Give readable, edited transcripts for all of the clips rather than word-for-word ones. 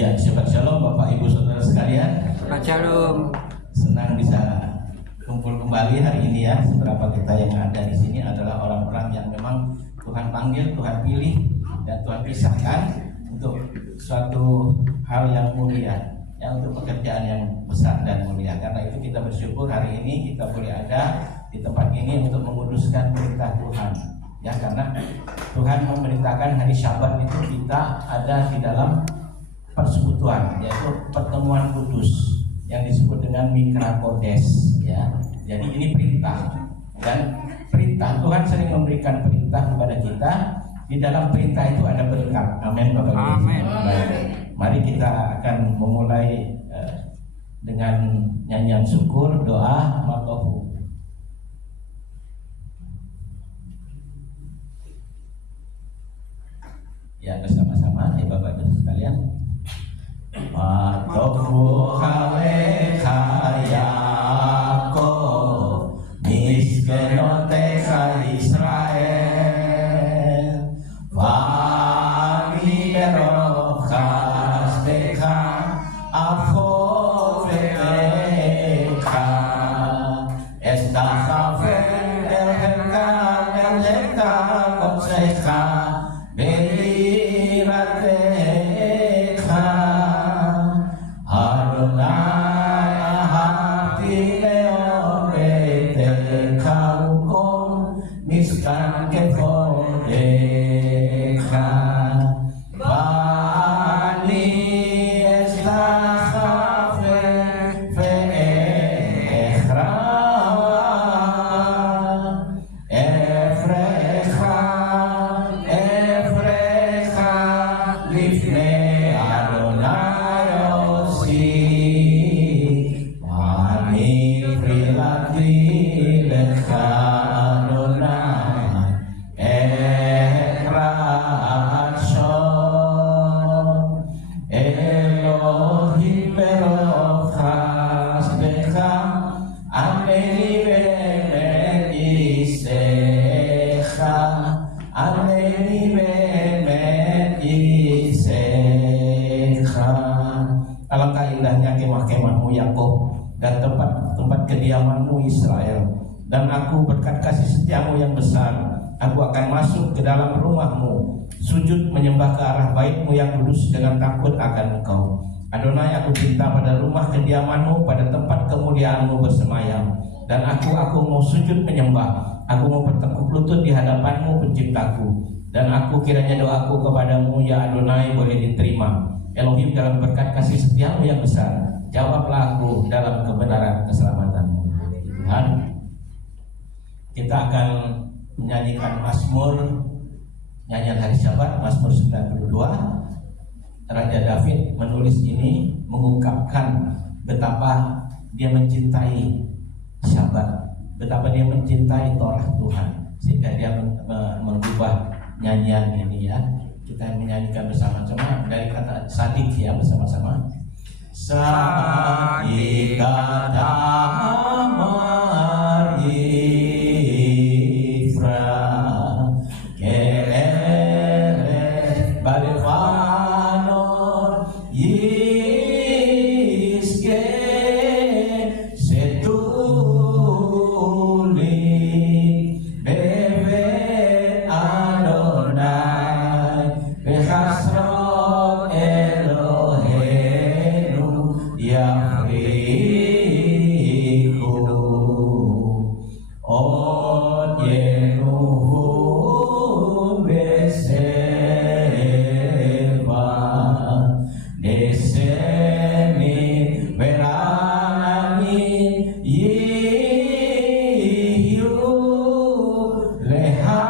Ya, Shabbat Shalom Bapak Ibu Saudara sekalian. Shabbat Shalom. Senang bisa kumpul kembali hari ini ya. Seberapa kita yang ada di sini adalah orang-orang yang memang Tuhan panggil, Tuhan pilih, dan Tuhan pisahkan untuk suatu hal yang mulia, ya, untuk pekerjaan yang besar dan mulia. Karena itu kita bersyukur hari ini kita boleh ada di tempat ini untuk menguduskan perintah Tuhan. Ya, karena Tuhan memerintahkan hari Syabat itu kita ada di dalam persekutuan, yaitu pertemuan kudus yang disebut dengan Mikra Kodes, ya. Jadi ini perintah, dan perintah Tuhan sering memberikan perintah kepada kita Di dalam perintah itu ada berkat. Amin Bapak Ibu. Amin. Baik. Mari kita akan memulai dengan nyanyian syukur, doa, matohu. Ya, bersama-sama ya Bapak Ibu sekalian. Matohu hawe kayako miskenote ka Israel vani merokas deka afo veka esta hafe elheka konseka belirateka Adonai hati leon bete kaukom miskan kevodeka Bani estachafe ve'echra Efrecha lifnei Adonai osi Bani prilati lecha Adonai Echra Elohim berochas becha Aneni be'emet yisecha Aneni be'emet yisecha. Alangkah indahnya kemah-kemahmu Yakub dan tempat kediamanmu Israel. Dan aku berkat kasih setiamu yang besar, aku akan masuk ke dalam rumahmu, sujud menyembah ke arah baitmu yang kudus dengan takut akan engkau. Adonai, aku cinta pada rumah kediamanmu, pada tempat kemuliaanmu bersemayam. Dan aku mau sujud menyembah, aku mau bertekuk lutut di hadapanmu penciptaku. Dan aku kiranya doaku kepadamu ya Adonai boleh diterima. Elohim, dalam berkat kasih setiamu yang besar, jawablah aku dalam kebenaran keselamatanmu. Tuhan, kita akan menyanyikan Mazmur, nyanyian hari Sabat, Mazmur 92. Raja David menulis ini mengungkapkan betapa dia mencintai Sabat, betapa dia mencintai Torah Tuhan, sehingga dia mengubah nyanyian ini ya. Kita menyanyikan bersama-sama dari kata sadik ya, bersama-sama. Sadik kata marifra kere balefano yiske setuli bebe Adonai Bechasrot Elohenu Yafriku Od Yenuhu Beseva Deseni Veranani Yiyu Lehagi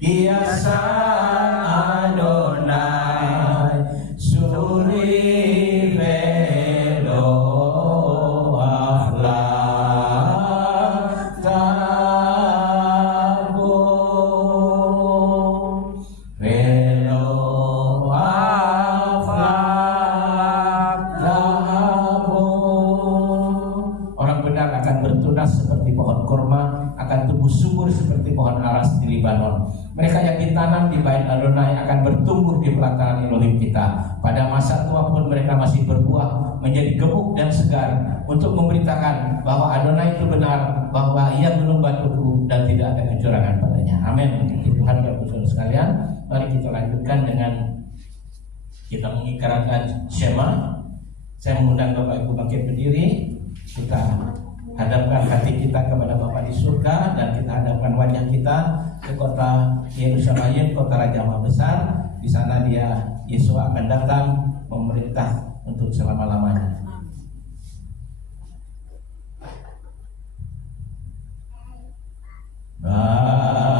Iasan Adonai Suri Velo Afla Tabu Velo Afla Tabu. Orang benar akan bertunas seperti pohon kurma, akan tumbuh subur seperti pohon aras di Libanon. Mereka yang ditanam di bait Adonai akan bertumbuh di pelataran Elohim kita. Pada masa tua pun mereka masih berbuah, menjadi gemuk dan segar, untuk memberitakan bahwa Adonai itu benar, bahwa Ia belum batuku dan tidak ada kecurangan padanya. Amin. Tuhan Bapak sekalian, mari kita lanjutkan dengan kita mengikrarkan Shema. Saya mengundang Bapak Ibu bangkit berdiri. Kita hadapkan hati kita kepada Bapa di surga, dan kita hadapkan wajah kita ke kota Yerusalem, kota Raja Maha Besar. Di sana dia, Yesus akan datang memerintah untuk selama-lamanya. Bapa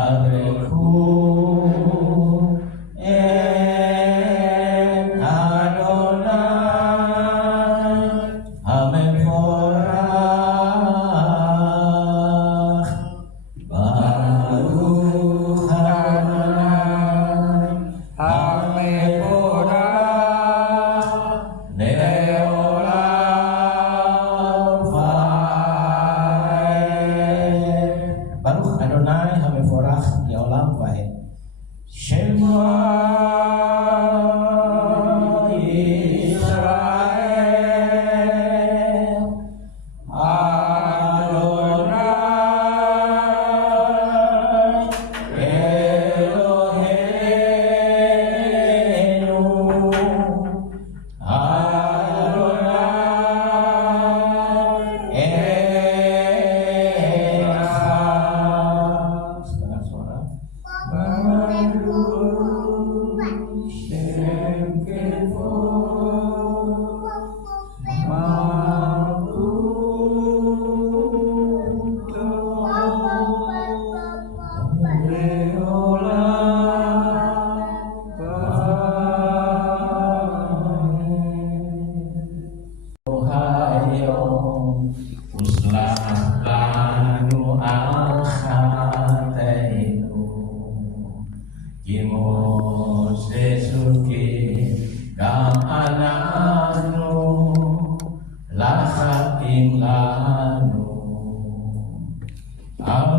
Avinu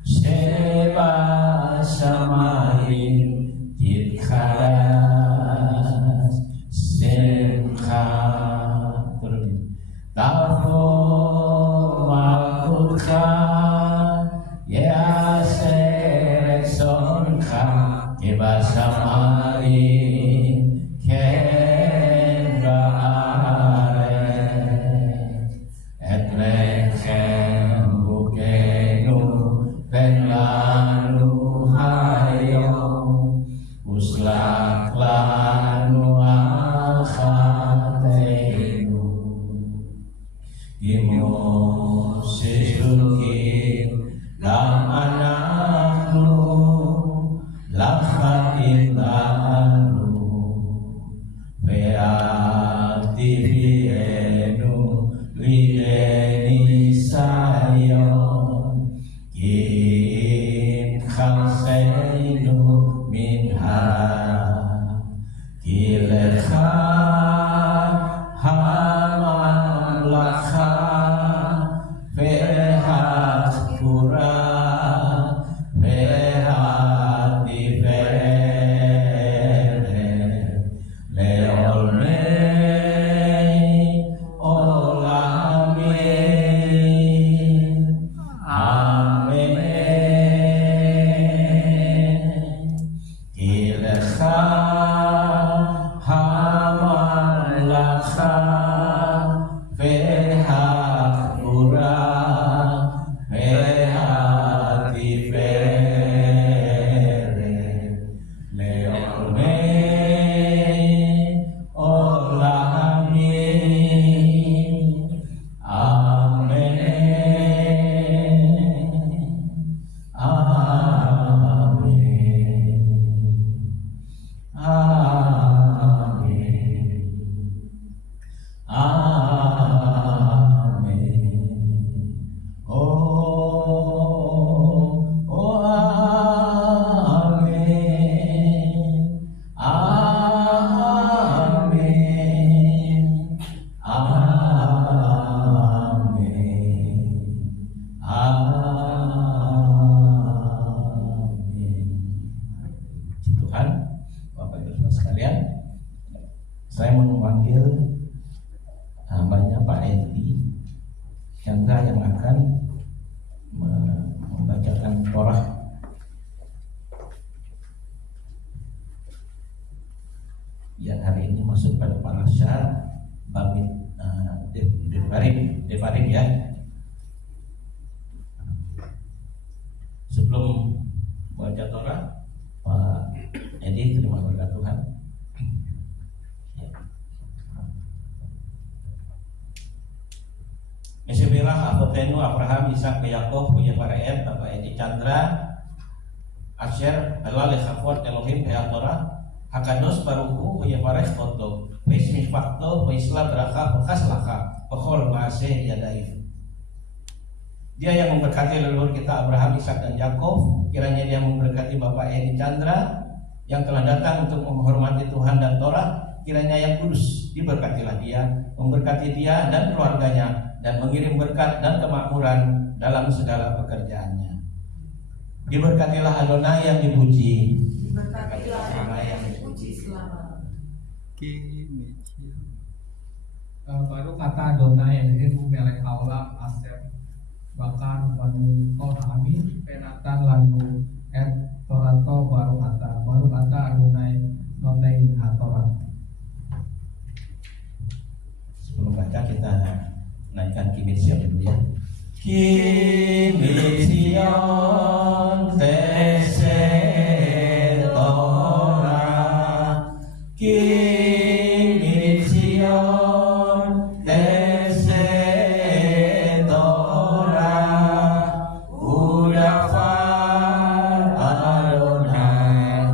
Seba Samain Jitkaras Simcha Tafo Malkutka Ya Seresonka Keba Samain Kendra Saya mau memanggil hambanya Pak Edi Chandra yang akan membacakan Torah. Yang hari ini masuk pada parashat Bamid Devarim ya. Sebelum baca Torah, Pak Edi terima berkat Tuhan. Bismillah, Abotenu, Abraham, Ishak, Yakub, punya Paraet, Bapak Edi Chandra, Asher, Allah, Lesafot, Elohim, Torah, Hakados, Baruhu, punya Pares, Koto, Wismi Fakto, Islam, Beraka, Bekas Laka, Pekol, Masih, Yadaif. Dia yang memberkati leluhur kita Abraham, Ishak, dan Yakub. Kiranya dia memberkati Bapak Edi Chandra yang telah datang untuk menghormati Tuhan dan Torah. Kiranya yang kudus diberkatilah dia, memberkati dia dan keluarganya, dan mengirim berkat dan kemakmuran dalam segala pekerjaannya. Diberkatilah Adonai yang dipuji. Diberkatilah Adonai yang dipuji selama. Baru kata Adonai yang melek haula asep bahkan banu amin penatan lalu torato baru kata Adonai notein hatorat. Sebelum baca kita naikkan Kimitsion dulu ya. Kimitsion tese Torah, Kimitsion tese Torah, Udafar Adonai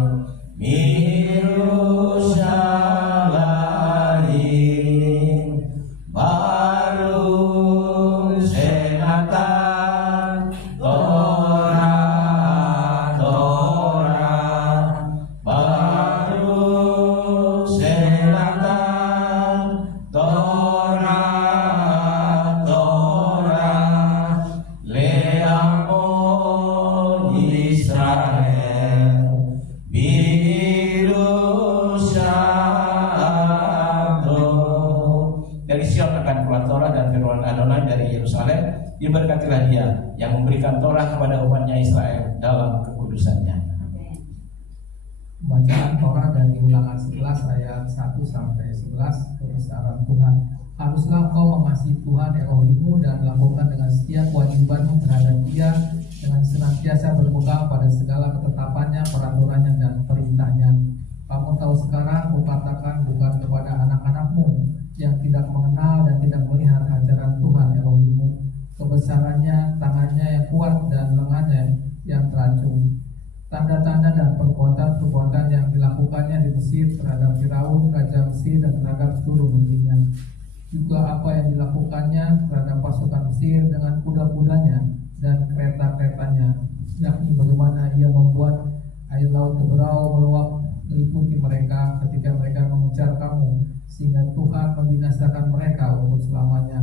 Mirushalayim Baru Senatan Torah firman Adonai dari Yerusalem. Diberkatilah Dia yang memberikan Torah kepada umatnya Israel dalam kekudusannya. Bacaan Torah dari Ulangan 11 ayat 1 sampai 11. Kebesaran Tuhan. Haruslah kau mengasihi Tuhan Elohimmu dan melakukan dengan setia kewajibanmu terhadap Dia dengan senantiasa berpegang pada segala ketetapannya, peraturannya, dan perintahnya. Kamu tahu sekarang kukatakan bukan kepada anak-anakmu yang tidak mengenal dan tidak melihat ajaran Tuhan Elohimmu, kebesarannya, tangannya yang kuat dan lengannya yang teracung, tanda-tanda dan perbuatan-perbuatan yang dilakukannya di Mesir terhadap Firaun, raja Mesir, dan terhadap seluruh negerinya. Juga apa yang dilakukannya terhadap pasukan Mesir dengan kuda-kudanya dan kereta-keretanya, yakni bagaimana ia membuat air laut berau meluap meliputi mereka ketika mereka mengejar kamu, sehingga Tuhan membinasakan mereka untuk selamanya.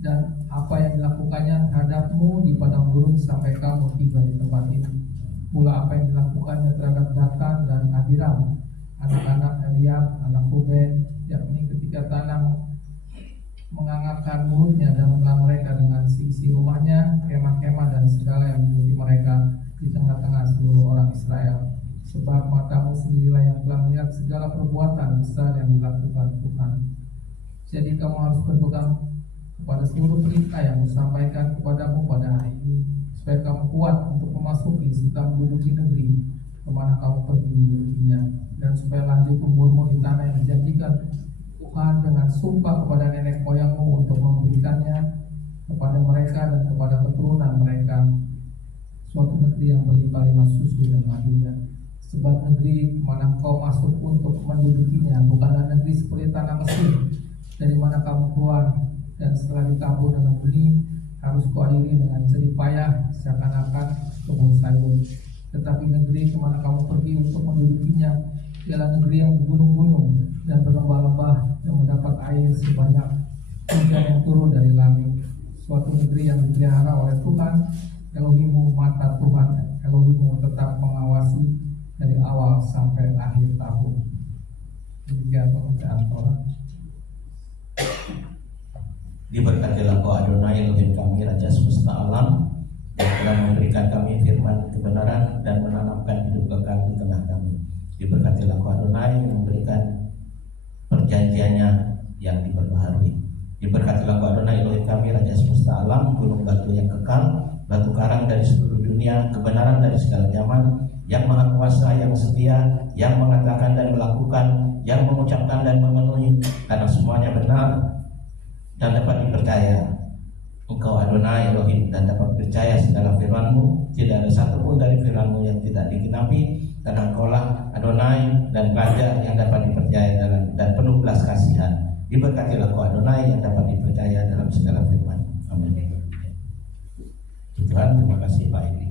Dan apa yang dilakukannya terhadapmu di padang gurun sampai kamu tiba di tempat ini. Pula apa yang dilakukannya terhadap Datan dan Abiram, anak-anak Eliab, anak Ruben, yakni ketika tanah mengangakkan mulutnya dan menelan mereka dengan isi rumahnya, kemah-kemah dan segala yang dimiliki mereka di tengah-tengah seluruh orang Israel. Sebab matamu sendirilah yang telah melihat segala perbuatan besar yang dilakukan Tuhan. Jadi kamu harus berpegang kepada seluruh perintah yang disampaikan kepadamu pada hari ini, supaya kamu kuat untuk memasuki serta menduduki negeri kemana kamu pergi mendudukinya, dan supaya lanjut umurmu di tanah yang dijanjikan Tuhan dengan sumpah kepada nenek moyangmu untuk memberikannya kepada mereka dan kepada keturunan mereka, suatu negeri yang berlimpah-limpah susu dan madunya. Sebab negeri mana kau masuk untuk mendudukinya bukanlah negeri seperti tanah Mesir dari mana kamu keluar, dan setelah ditabur dengan benih harus kau akhiri dengan jerih payah seakan-akan kebun sayur. Tetapi negeri kemana kamu pergi untuk mendudukinya ialah negeri yang bergunung-gunung dan berlembah-lembah, yang mendapat air sebanyak hujan yang turun dari langit. Suatu negeri yang dipelihara oleh Tuhan Elohimmu, mata Tuhan Elohimmu tetap mengawasi dari awal sampai akhir tahun. Demikian pembacaan Torah. Diberkatilah Kau Adonai Elohim kami, Raja semesta alam, yang telah memberikan kami firman kebenaran dan menanamkan hidup kekal di tengah kami. Diberkatilah Kau Adonai yang memberikan perjanjiannya yang diperbaharui. Diberkatilah Kau Adonai Elohim kami, Raja semesta alam, gunung batu yang kekal, batu karang dari seluruh dunia, kebenaran dari segala zaman, yang maha kuasa, yang setia, yang mengatakan dan melakukan, yang mengucapkan dan memenuhi, karena semuanya benar dan dapat dipercaya. Engkau Adonai Elohim dan dapat percaya segala firman-Mu, tidak ada satupun dari firman-Mu yang tidak digenapi, karena Engkaulah Adonai dan Raja yang dapat dipercaya dan penuh belas kasihan. Diberkatilah Kau Adonai yang dapat dipercaya dalam segala firman. Amin. Tuhan, terima kasih Pak Edi.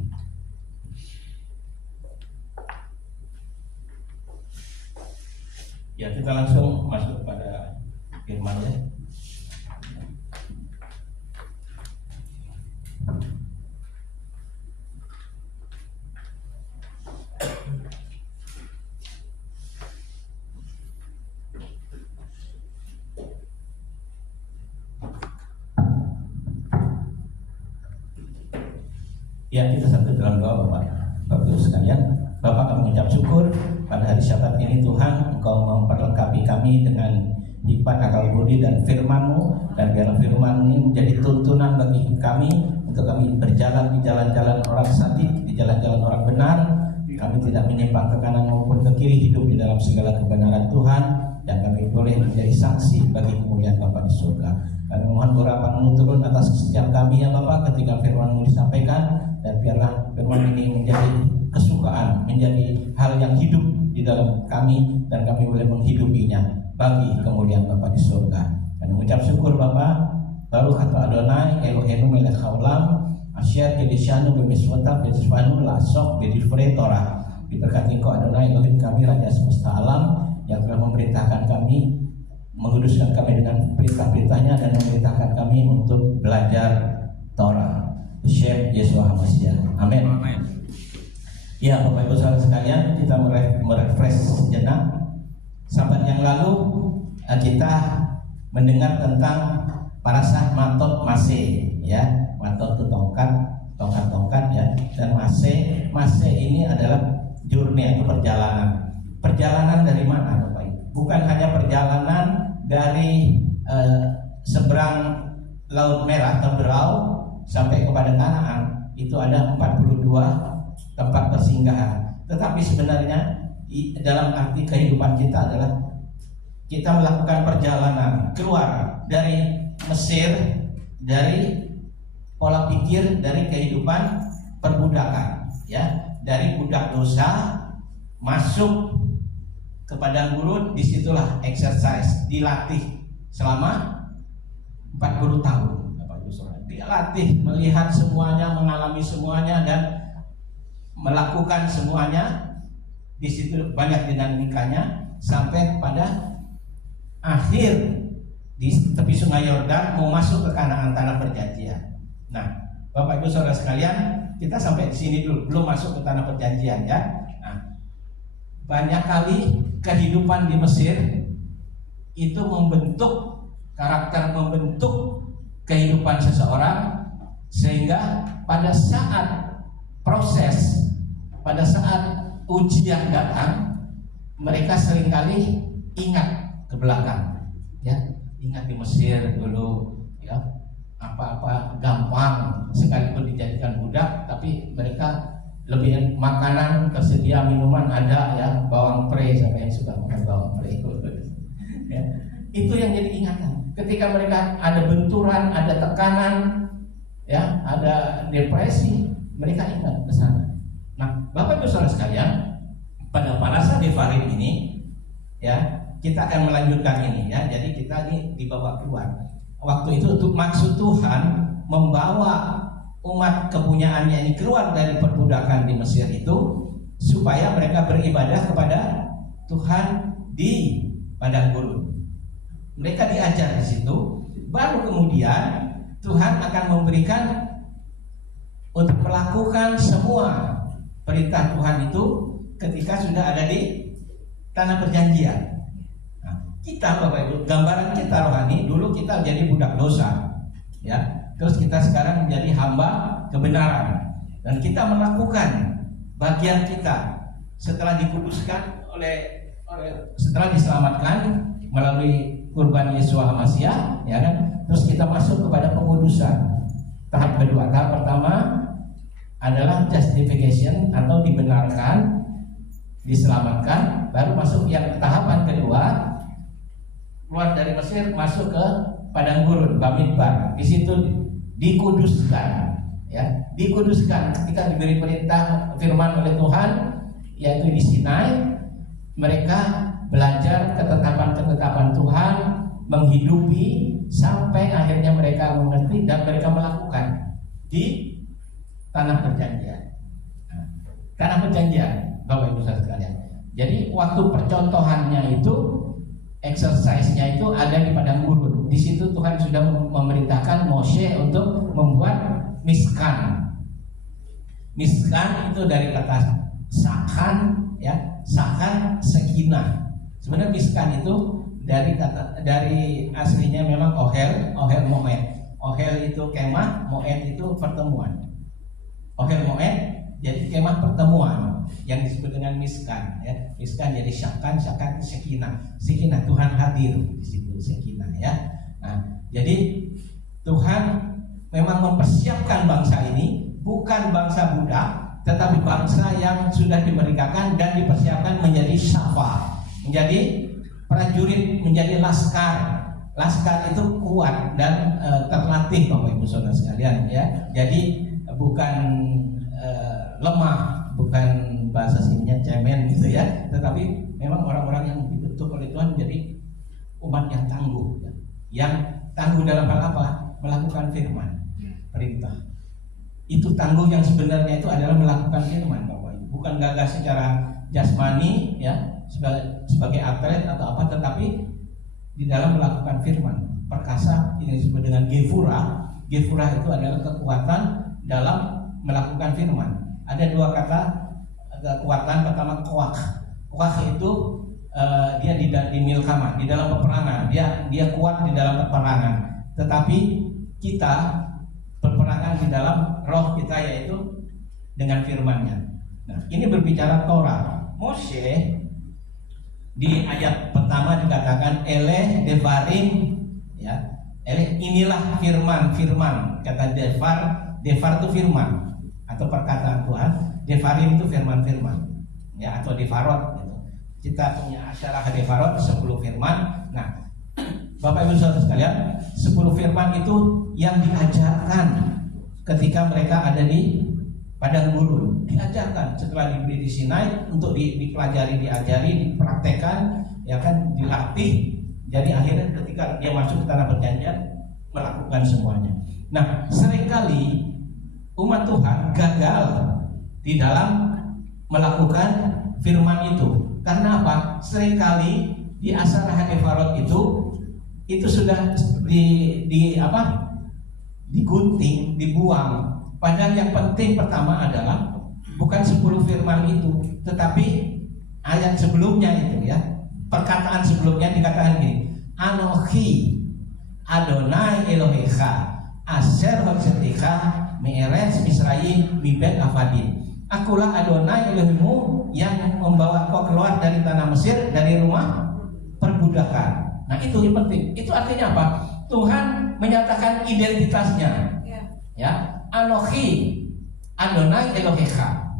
Ya, kita langsung masuk pada firman-Nya. Ya, kita satu dalam doa Bapak Ibu sekalian. Bapak, kami mengucap syukur pada hari Syabat ini Tuhan, Engkau memperlengkapi kami dengan hikmat, akal budi dan firman-Mu, dan biarlah firman ini menjadi tuntunan bagi kami untuk kami berjalan di jalan-jalan orang sadis, di jalan-jalan orang benar. Kami tidak menyimpang ke kanan maupun ke kiri, hidup di dalam segala kebenaran Tuhan, dan kami boleh menjadi saksi bagi kemuliaan Bapa di surga. Kami mohon urapan-Mu turun atas setiap kami ya Bapa ketika firman-Mu disampaikan, dan biarlah firman ini menjadi kesukaan, menjadi hal yang hidup di dalam kami, dan kami boleh menghidupinya bagi kemuliaan Bapa di surga. Kami mengucap syukur Bapa. Baru kata Adonai Elohenu melech haolam asyar kedeshanu bemiswata betisfanu lasok bedifre Torah. Diberkati Engkau Adonai Elohim kami, Raja semesta alam, yang telah memerintahkan kami, menguduskan kami dengan perintah-perintahnya, dan memerintahkan kami untuk belajar Torah. Syekh Yeshua HaMashiach. Amin. Ya, Bapak Ibu saudara sekalian, kita merefresh sejenak. Sahabat yang lalu kita mendengar tentang Parasah matot mase, ya. Matot itu tongkat ya. Dan mase ini adalah journey atau perjalanan. Perjalanan dari mana, Bapak Ibu? Bukan hanya perjalanan dari seberang Laut Merah atau Berau sampai kepada Kanaan. Itu ada 42 tempat persinggahan. Tetapi sebenarnya dalam arti kehidupan kita adalah kita melakukan perjalanan keluar dari Mesir, dari pola pikir, dari kehidupan perbudakan, ya, dari budak dosa masuk ke padang gurun. Disitulah exercise, dilatih selama 40 tahun. Dia latih melihat semuanya, mengalami semuanya, dan melakukan semuanya. Di situ banyak dinamikanya sampai pada akhir di tepi Sungai Yordan mau masuk ke Kanaan, tanah perjanjian. Nah, Bapak Ibu Saudara sekalian, kita sampai di sini dulu, belum masuk ke tanah perjanjian, ya. Nah, banyak kali kehidupan di Mesir itu membentuk karakter, membentuk kehidupan seseorang, sehingga pada saat proses, pada saat ujian datang, mereka seringkali ingat ke belakang, ya, ingat di Mesir dulu, ya, apa-apa gampang, sekalipun dijadikan budak, tapi mereka lebih makanan tersedia, minuman ada, ya, bawang pre, siapa yang suka makan bawang pre, ya, itu yang jadi ingatan. Ketika mereka ada benturan, ada tekanan, ya, ada depresi, mereka ingat ke sana. Nah, Bapak Ibu Saudara sekalian, pada Parasah Devarim ini, ya, kita akan melanjutkan ini, ya. Jadi kita ini dibawa keluar. Waktu itu untuk maksud Tuhan membawa umat kepunyaannya ini keluar dari perbudakan di Mesir itu, supaya mereka beribadah kepada Tuhan di padang gurun. Mereka diajar di situ, baru kemudian Tuhan akan memberikan untuk melakukan semua perintah Tuhan itu ketika sudah ada di tanah perjanjian. Nah, kita, Bapak Ibu, gambaran kita rohani, dulu kita jadi budak dosa, ya. Terus kita sekarang menjadi hamba kebenaran, dan kita melakukan bagian kita setelah dikuduskan setelah diselamatkan melalui kurban Yesus Hamasiah, ya kan? Terus kita masuk kepada pengudusan. Tahap kedua, tahap pertama adalah justification atau dibenarkan, diselamatkan, baru masuk yang tahapan kedua, keluar dari Mesir masuk ke padang gurun, Bamidbar. Di situ dikuduskan, ya, dikuduskan ketika diberi perintah firman oleh Tuhan, yaitu di Sinai. Mereka belajar ketetapan-ketetapan Tuhan, menghidupi sampai akhirnya mereka mengerti dan mereka melakukan di tanah perjanjian. Nah, tanah perjanjian, Bapak Ibu Saudara sekalian. Jadi waktu percontohannya itu, exercise-nya itu ada di padang gurun. Di situ Tuhan sudah memerintahkan Moshe untuk membuat miskan. Miskan itu dari kata sakan, ya, sakan sekinah. Sebenarnya miskan itu dari aslinya memang ohel moed. Ohel itu kemah, moed itu pertemuan. Ohel moed jadi kemah pertemuan yang disebut dengan miskan, ya. Miskan jadi syakan sekinah. Sekinah, Tuhan hadir di situ, sekinah, ya. Nah, jadi Tuhan memang mempersiapkan bangsa ini bukan bangsa budak, tetapi bangsa yang sudah dimerdekakan dan dipersiapkan menjadi syafa, menjadi prajurit, menjadi laskar. Laskar itu kuat dan terlatih, Bapak Ibu Saudara sekalian, ya. Jadi bukan lemah, bukan bahasa sininya cemen gitu, ya, tetapi memang orang-orang yang dibentuk oleh Tuhan menjadi umat yang tangguh, ya. Yang tangguh dalam hal apa? Melakukan firman, perintah. Itu tangguh yang sebenarnya itu adalah melakukan firman, Bapak Ibu. Bukan gagah secara jasmani, ya, sebagai atlet atau apa, tetapi di dalam melakukan firman. Perkasa yang disebut dengan gefura. Gefura itu adalah kekuatan dalam melakukan firman. Ada dua kata kekuatan. Pertama, koak. Koak itu dia di milkama, di dalam peperangan. Dia kuat di dalam peperangan. tetapi kita berperangan di dalam roh kita, yaitu dengan firman-Nya. Nah, ini berbicara Torah. Mose di ayat pertama dikatakan eleh devarim, ya. Eleh inilah firman. Kata devar itu firman atau perkataan Tuhan. Devarim itu firman-firman, ya, atau devarot gitu. Kita punya asyarah devarot 10 firman. Nah, Bapak Ibu Saudara sekalian, 10 firman itu yang diajarkan ketika mereka ada di padang gurun. Diajarkan setelah diberi di Sinai untuk dipelajari, diajari, dipraktekkan, ya kan, dilatih. Jadi akhirnya ketika dia masuk ke tanah perjanjian melakukan semuanya. Nah, seringkali umat Tuhan gagal di dalam melakukan firman itu. Karena apa? Seringkali di Asyarah Devarot itu sudah digunting, dibuang. Padahal yang penting pertama adalah bukan 10 firman itu, tetapi ayat sebelumnya itu, ya. Perkataan sebelumnya dikatakan gini, Anochi Adonai Elohecha Asher Hotzeticha Me'eretz Misraim Mibet Avadim. Akulah Adonai Elohimmu yang membawa kau keluar dari tanah Mesir, dari rumah perbudakan. Nah, itu yang penting. Itu artinya apa? Tuhan menyatakan identitasnya. Ya, Anochi Adonai Elohecha.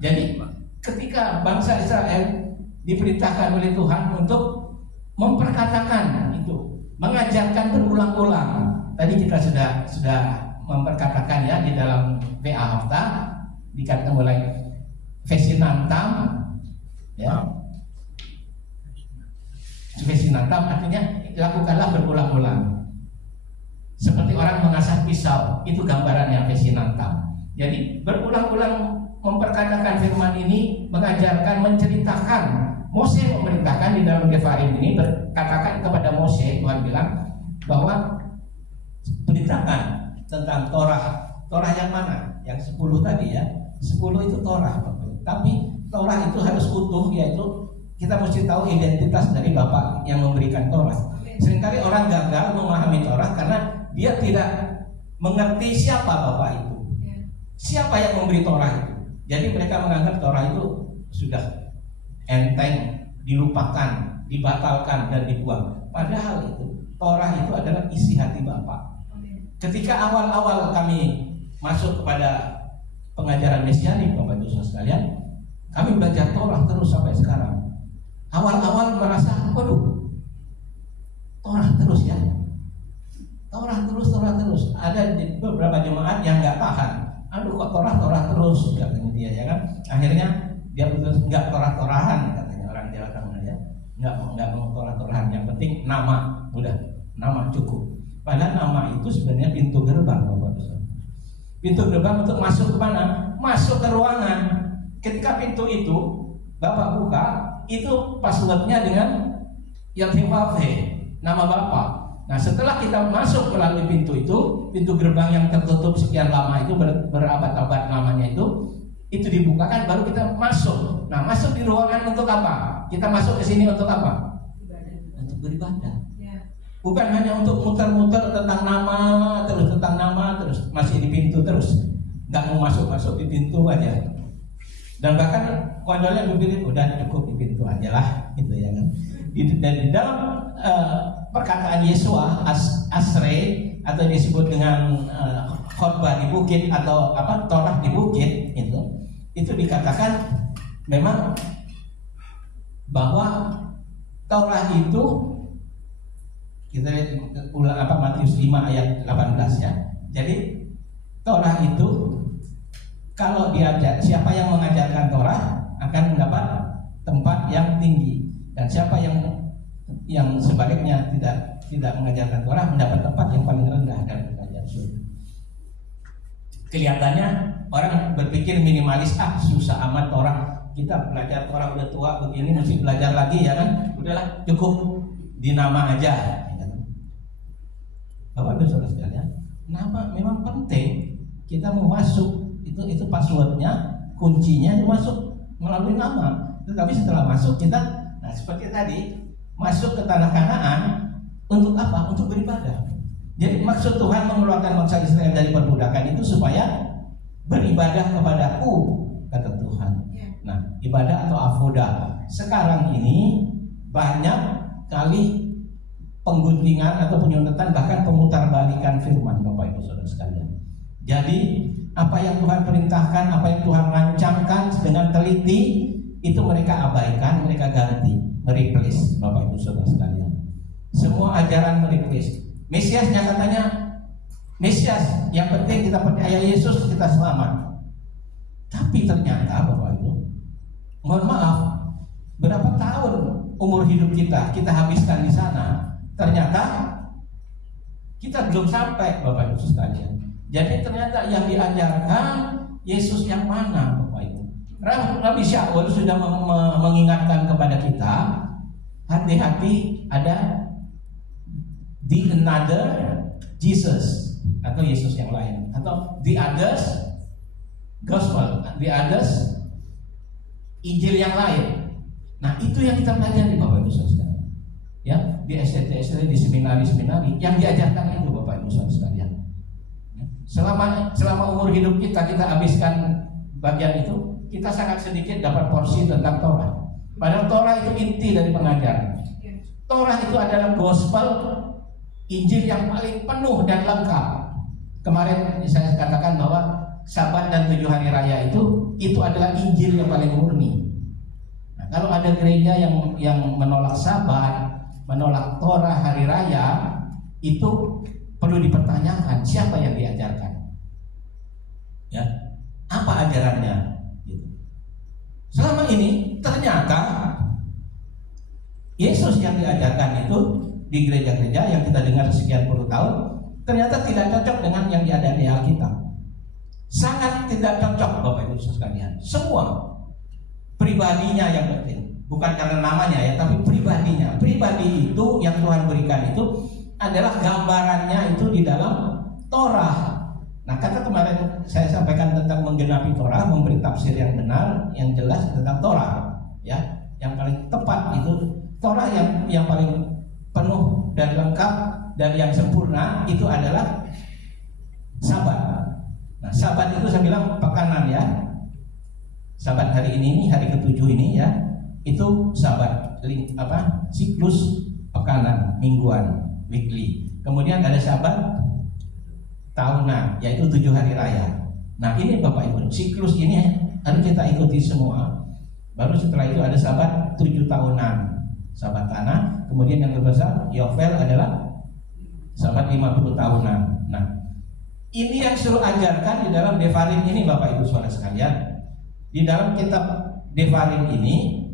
Jadi ketika bangsa Israel diperintahkan oleh Tuhan untuk memperkatakan itu, mengajarkan berulang-ulang. Tadi kita sudah memperkatakan, ya, di dalam PA Hafta dikatakan mulai Vesinantam, ya. Vesinantam artinya lakukanlah berulang-ulang. Seperti orang mengasah pisau, itu gambarannya Vesinantam. Jadi berulang-ulang memperkatakan firman ini, mengajarkan, menceritakan. Mose memerintahkan di dalam Devarim ini, berkatakan kepada Mose, Tuhan bilang bahwa beritakan tentang Torah. Torah yang mana? Yang 10 tadi, ya. 10 itu Torah. Tapi Torah itu harus utuh, yaitu kita mesti tahu identitas dari Bapa yang memberikan Torah. Seringkali orang gagal memahami Torah karena dia tidak mengerti siapa Bapa itu, siapa yang memberi Torah itu. Jadi mereka menganggap Torah itu sudah enteng, dilupakan, dibatalkan, dan dibuang. Padahal itu Torah itu adalah isi hati Bapa. Ketika awal-awal kami masuk kepada pengajaran Mesianik, Bapak Ibu Saudara sekalian, kami belajar Torah terus sampai sekarang. Awal-awal merasa, waduh, Torah terus, ya, Torah terus. Ada beberapa jemaat yang nggak tahan. Aduh, kok Torah terus, katanya dia, ya kan. Akhirnya dia putus, nggak Torah-Torahan, katanya orang Jawa Tengah, ya. Nggak mau Torah-Torahan. Yang penting nama, udah, nama cukup. Padahal nama itu sebenarnya pintu gerbang, Bapak Ibu. Pintu gerbang untuk masuk ke mana? Masuk ke ruangan. Ketika pintu itu Bapak buka, itu passwordnya dengan Yahweh, nama Bapak. Nah, setelah kita masuk melalui pintu itu, pintu gerbang yang tertutup sekian lama itu, berabad-abad namanya itu dibukakan, baru kita masuk. Nah, masuk di ruangan untuk apa? Kita masuk ke sini untuk apa? Untuk beribadah. Bukan hanya untuk muter-muter tentang nama terus masih di pintu terus, nggak mau masuk di pintu aja. Dan bahkan konyolnya berpikir udah cukup di pintu aja lah, gitu, ya kan. Dan di dalam perkataan Yesua Asre, atau disebut dengan khotbah di bukit atau Torah di bukit, itu dikatakan memang bahwa Torah itu, kita lihat Matius 5 ayat 18, ya. Jadi Torah itu kalau diajar, siapa yang mengajarkan Torah akan mendapat tempat yang tinggi, dan siapa yang sebaliknya tidak mengajarkan Torah mendapat tempat yang paling rendah dan kerajaan surga. Kelihatannya orang berpikir minimalis, susah amat Torah, kita belajar Torah udah tua begini mesti belajar lagi, ya kan, udahlah cukup di nama aja. Bapak Ibu Saudara sekalian, nama memang penting. Kita mau masuk itu passwordnya, kuncinya itu masuk melalui nama. Tetapi setelah masuk kita, nah seperti tadi, masuk ke tanah Kanaan untuk apa? Untuk beribadah. Jadi maksud Tuhan mengeluarkan bangsa Israel dari perbudakan itu supaya beribadah kepadaku, kata Tuhan. Nah, ibadah atau avoda. Sekarang ini banyak kali pengguntingan atau penyunatan, bahkan pemutarbalikan firman, Bapak Ibu Saudara sekalian. Jadi apa yang Tuhan perintahkan, apa yang Tuhan rancangkan dengan teliti, itu mereka abaikan, mereka ganti, mereplace, Bapak Ibu Saudara sekalian. Semua ajaran mereplace. Mesiasnya katanya, Mesias, yang penting kita percaya Yesus, kita selamat. Tapi ternyata Bapak Ibu, mohon maaf, berapa tahun umur hidup kita habiskan di sana, ternyata kita belum sampai, Bapak Ibu sekalian. Jadi ternyata yang diajarkan Yesus yang mana, Bapak Ibu? Rabbi Shaul sudah mengingatkan kepada kita, hati-hati ada the another Jesus, atau Yesus yang lain, atau the others gospel, the others Injil yang lain. Nah, itu yang kita pelajari, Bapak Ibu sekalian. Ya, di STT, di seminari yang diajarkan itu, Bapak Ibu sekalian. Selama umur hidup kita habiskan bagian itu, kita sangat sedikit dapat porsi tentang Torah. Padahal Torah itu inti dari pengajaran. Torah itu adalah gospel, Injil yang paling penuh dan lengkap. Kemarin saya katakan bahwa Sabat dan 7 hari raya itu adalah Injil yang paling murni. Nah, kalau ada gereja yang menolak Sabat, menolak Torah hari raya, itu perlu dipertanyakan siapa yang diajarkan. Ya, apa ajarannya? Gitu. Selama ini ternyata Yesus yang diajarkan itu di gereja-gereja yang kita dengar sekian puluh tahun, ternyata tidak cocok dengan yang ada di Alkitab. Sangat tidak cocok, Bapak Ibu sekalian. Semua pribadinya yang penting, bukan karena namanya ya, tapi pribadinya. Pribadi itu yang Tuhan berikan itu adalah gambarannya itu di dalam Torah. Nah, kata kemarin saya sampaikan tentang menggenapi Torah, memberi tafsir yang benar, yang jelas tentang Torah. Ya, yang paling tepat itu Torah yang paling penuh dan lengkap dan yang sempurna itu adalah Sabat. Nah, Sabat itu saya bilang pekanan ya. Sabat hari ini, hari ke-7 ini ya, itu Sabat siklus pekanan mingguan, weekly. Kemudian ada Sabat tahunan, yaitu 7 hari raya. Nah, ini Bapak Ibu, siklus ini harus kita ikuti semua. Baru setelah itu ada Sabat 7 tahunan, Sabat tanah. Kemudian yang terbesar Yovel adalah Sabat 50 tahunan. Nah, ini yang suruh ajarkan di dalam Devarim ini, Bapak Ibu saudara sekalian. Di dalam kitab Devarim ini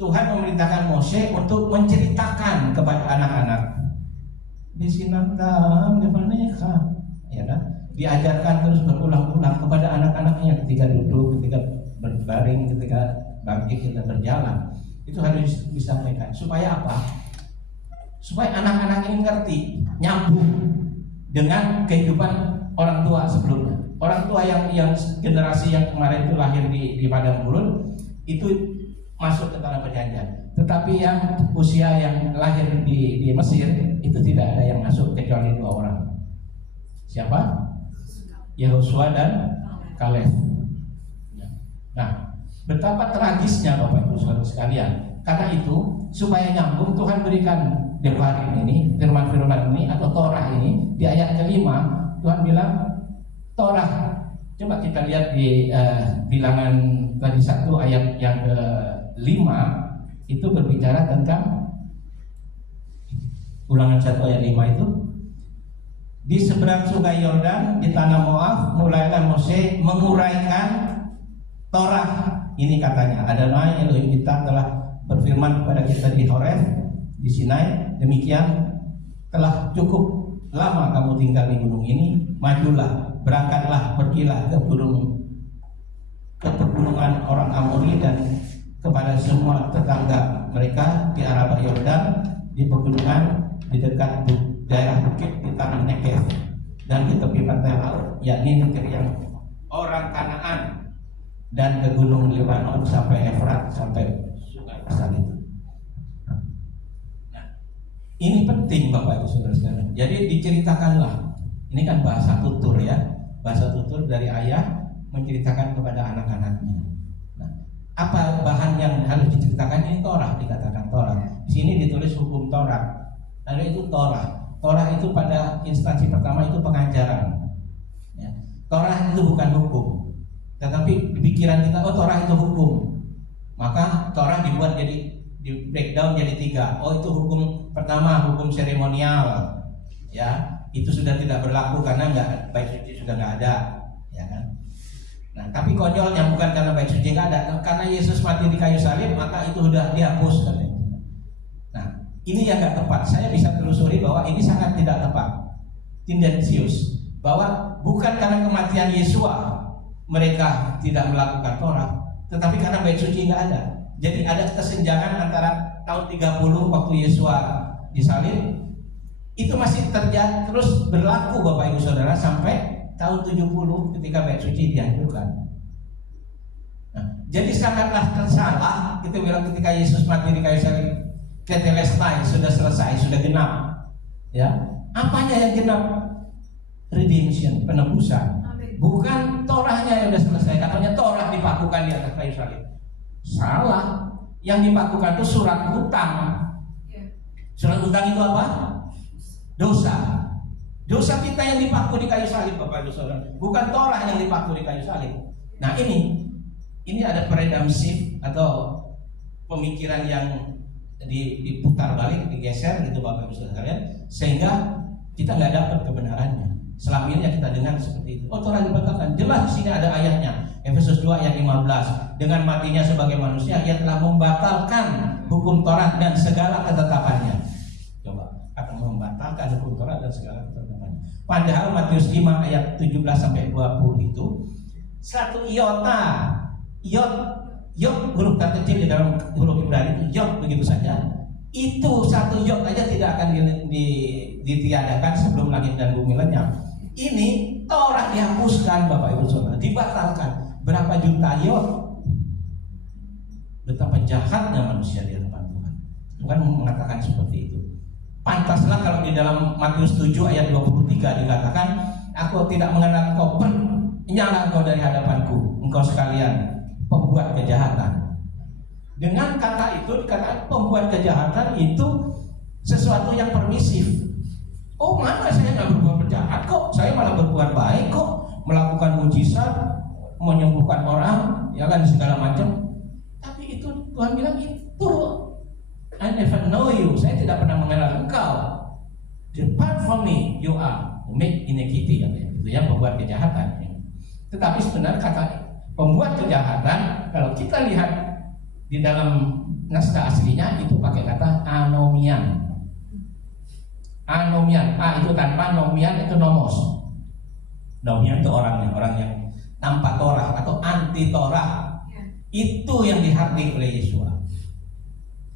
Tuhan memerintahkan Mose untuk menceritakan kepada anak-anak. Di sinantang devaneka, ya kan? Diajarkan terus berulang-ulang kepada anak-anaknya ketika duduk, ketika berbaring, ketika bangkit, kita berjalan. Itu harus disampaikan. Supaya apa? Supaya anak-anak ini ngerti, nyambung dengan kehidupan orang tua sebelumnya. Orang tua yang generasi yang kemarin itu lahir di padang gurun itu masuk ke tanah perjanjian. Tetapi yang usia yang lahir di Mesir itu tidak ada yang masuk kecuali 2 orang. Siapa? Yehosua dan Kaleb. Nah, betapa tragisnya Bapak Ibu saudara sekalian. Karena itu supaya nyambung, Tuhan berikan Devarim ini, firman-firman ini atau Torah ini. Di ayat ke-5 Tuhan bilang Torah. Coba kita lihat di bilangan tadi 1 ayat yang ke-5 itu berbicara tentang Ulangan 1 ayat 5 itu. Di seberang sungai Yordan di tanah Moab mulailah Mose menguraikan Torah. Ini katanya, Adonai Elohim kita telah berfirman kepada kita di Horeb, di Sinai, demikian telah cukup lama kamu tinggal di gunung ini, majulah, berangkatlah, pergilah ke pegunungan orang Amori dan kepada semua tetangga mereka di Araba Yordan, di pegunungan di dekat daerah bukit di tanah Negev dan di tepi pantai laut, yakni negeri yang orang Kanaan, dan ke gunung Lebanon sampai Efrat, sampai sungai besar itu. Nah, Ini penting Bapak Ibu Saudara sekalian. Jadi diceritakanlah. Ini kan bahasa tutur ya. Bahasa tutur dari ayah menceritakan kepada anak-anaknya. Nah, apa bahan yang harus diceritakan? Ini Torah, dikatakan Torah. Di sini ditulis hukum Torah. Lalu itu Torah. Torah itu pada instansi pertama itu pengajaran. Ya. Torah itu bukan hukum. Tetapi di pikiran kita, oh Torah itu hukum. Maka Torah dibuat jadi di breakdown jadi 3. Oh itu hukum pertama, hukum seremonial, ya itu sudah tidak berlaku karena bait suci sudah nggak ada, ya kan. Nah tapi konyolnya bukan karena bait suci nggak ada, karena Yesus mati di kayu salib maka itu sudah dihapus katanya. Nah ini yang nggak tepat. Saya bisa telusuri bahwa ini sangat tidak tepat, tendensius, bahwa bukan karena kematian Yesua mereka tidak melakukan Torah, tetapi karena bait suci nggak ada. Jadi ada kesenjangan antara tahun 30 waktu Yesua disalib itu masih terjadi terus berlaku Bapak Ibu Saudara sampai tahun 70 ketika bait suci dihancurkan. Nah, jadi sangatlah tersalah kita bilang ketika Yesus mati di kayu salib, tetelestai sudah selesai, sudah genap. Ya, apanya yang genap? Redemption, penebusan. Bukan Torahnya yang sudah selesai. Katanya Torah dipakukan di atas kayu salib. Salah. Yang dipakukan itu surat hutang. Surat hutang itu apa? Dosa. Dosa kita yang dipaku di kayu salib Bapak Ibu Saudara. Bukan Torah yang dipaku di kayu salib. Nah ini ada peredamsif atau pemikiran yang diputar balik, digeser gitu Bapak Ibu Saudara, sehingga kita nggak dapat kebenarannya. Selama ini kita dengar seperti itu. Oh Torah dibatalkan. Jelas di sini ada ayatnya. Efesus 2 ayat 15. Dengan matinya sebagai manusia, ia telah membatalkan hukum Torah dan segala ketetapannya. Coba, akan membatalkan hukum Torah dan segala ketetapannya. Padahal Matius 5 ayat 17 sampai 20 itu satu iota, yot huruf terkecil di dalam huruf Ibrani itu yot begitu saja. Itu satu yot aja tidak akan ditiadakan sebelum langit dan bumi lenyap. Ini Torah dihapuskan Bapak Ibu Saudara, dibatalkan. Berapa juta yot? Betapa jahatnya manusia di hadapan Tuhan. Tuhan mengatakan seperti itu. Pantaslah kalau di dalam Matius 7 ayat 23 dikatakan, aku tidak mengenal engkau, nyala engkau dari hadapanku, engkau sekalian pembuat kejahatan. Dengan kata itu dikatakan pembuat kejahatan itu sesuatu yang permisif. Oh mana saya nggak berbuat jahat kok, saya malah berbuat baik kok, melakukan mujizat, menyembuhkan orang, ya kan segala macam. Tapi itu Tuhan bilang itu I never know you, saya tidak pernah mengenal engkau. Depart from me, you are make iniquity, itu yang pembuat kejahatan. Tetapi sebenarnya kata pembuat kejahatan kalau kita lihat di dalam naskah aslinya itu pakai kata anomian. Anomian, itu tanpa, nomian itu nomos. Nomian itu orang yang tanpa Torah atau anti Torah. Itu yang dihardik oleh Yesua.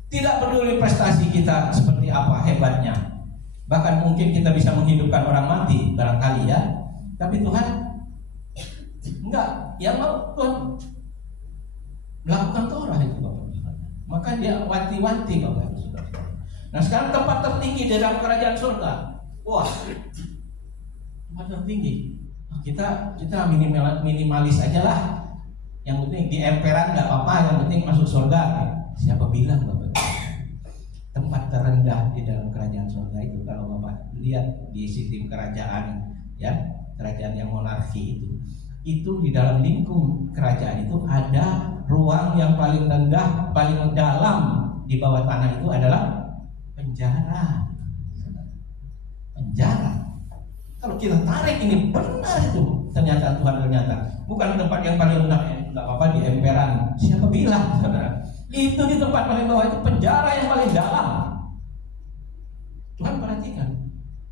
Tidak peduli prestasi kita seperti apa hebatnya. Bahkan mungkin kita bisa menghidupkan orang mati barangkali ya. Tapi Tuhan enggak, yang mau Tuhan melakukan Torah itu Bapak. Maka dia wanti-wanti Bapak Saudara. Nah sekarang tempat tertinggi di dalam kerajaan surga. Wah, tempat tertinggi. Kita minimalis aja lah. Yang penting di emperan nggak apa-apa. Yang penting masuk surga. Siapa bilang Bapak? Tempat terendah di dalam kerajaan surga itu kalau Bapak lihat di sistem kerajaan, ya kerajaan yang monarki itu di dalam lingkup kerajaan itu ada ruang yang paling rendah, paling dalam di bawah tanah itu adalah penjara. Kalau kita tarik ini benar itu ternyata Tuhan bukan tempat yang paling rendah, nggak apa-apa di emperan. Siapa bilang saudara? Itu di tempat paling bawah itu penjara yang paling dalam. Tuhan perhatikan,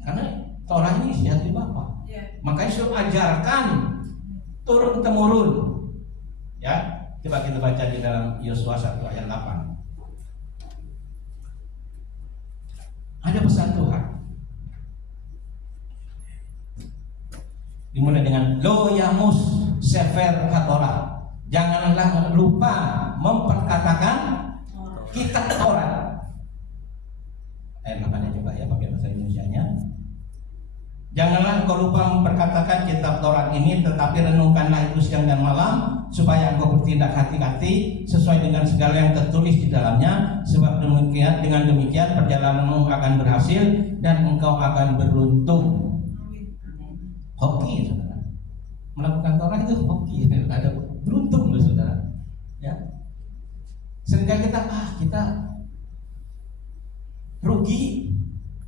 karena Torah ini isi hati Bapa. Makanya suruh ajarkan turun temurun. Ya, coba kita baca di dalam Yosua 1 ayat 8. Ada pesan Tuhan. Dimulai dengan Lo yamus sefer hatorah. Janganlah lupa memperkatakan kitab Torah. Ayat 8 coba. Janganlah engkau lupa memperkatakan kitab Taurat ini, tetapi renungkanlah itu siang dan malam, supaya engkau bertindak hati-hati sesuai dengan segala yang tertulis di dalamnya. Sebab dengan demikian perjalananmu akan berhasil dan engkau akan beruntung. Hoki, saudara. Melakukan Taurat itu hoki, ada beruntung, saudara. Ya. Sehingga kita rugi,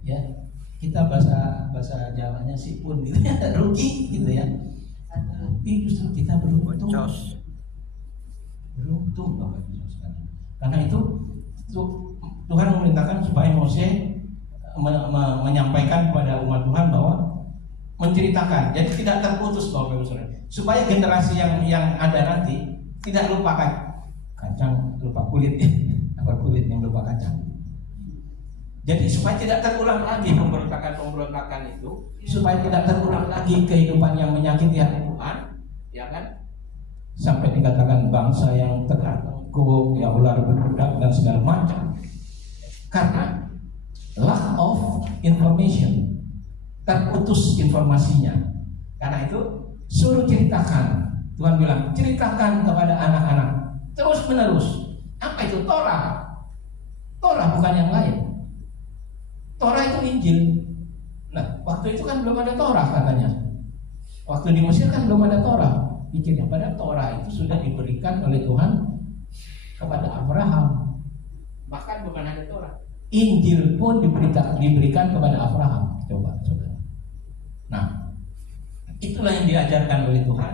ya. Kita bahasa Jawanya sipun gitu ya, rugi gitu ya. Tapi justru kita beruntung. Beruntung Bapak Ibu sekalian. Karena itu Tuhan memerintahkan supaya Mose menyampaikan kepada umat Tuhan bahwa menceritakan, jadi tidak terputus Bapak Ibu sekalian. Supaya generasi yang ada nanti tidak lupa kacang, lupa kulit, apa kulit yang lupa kacang. Jadi supaya tidak terulang lagi pemberontakan itu, supaya tidak terulang lagi kehidupan yang menyakiti hati Tuhan, ya kan? Sampai dikatakan bangsa yang terkungkung, ya ular beludak dan segala macam. Karena lack of information, terputus informasinya. Karena itu suruh ceritakan. Tuhan bilang ceritakan kepada anak-anak terus menerus. Apa itu Torah? Torah bukan yang lain. Torah itu Injil. Nah, waktu itu kan belum ada Torah katanya. Waktu di Mesir kan belum ada Torah. Pikirnya pada Torah itu sudah diberikan oleh Tuhan kepada Abraham. Bahkan bukan hanya Torah, Injil pun diberikan kepada Abraham. Coba. Nah, itulah yang diajarkan oleh Tuhan.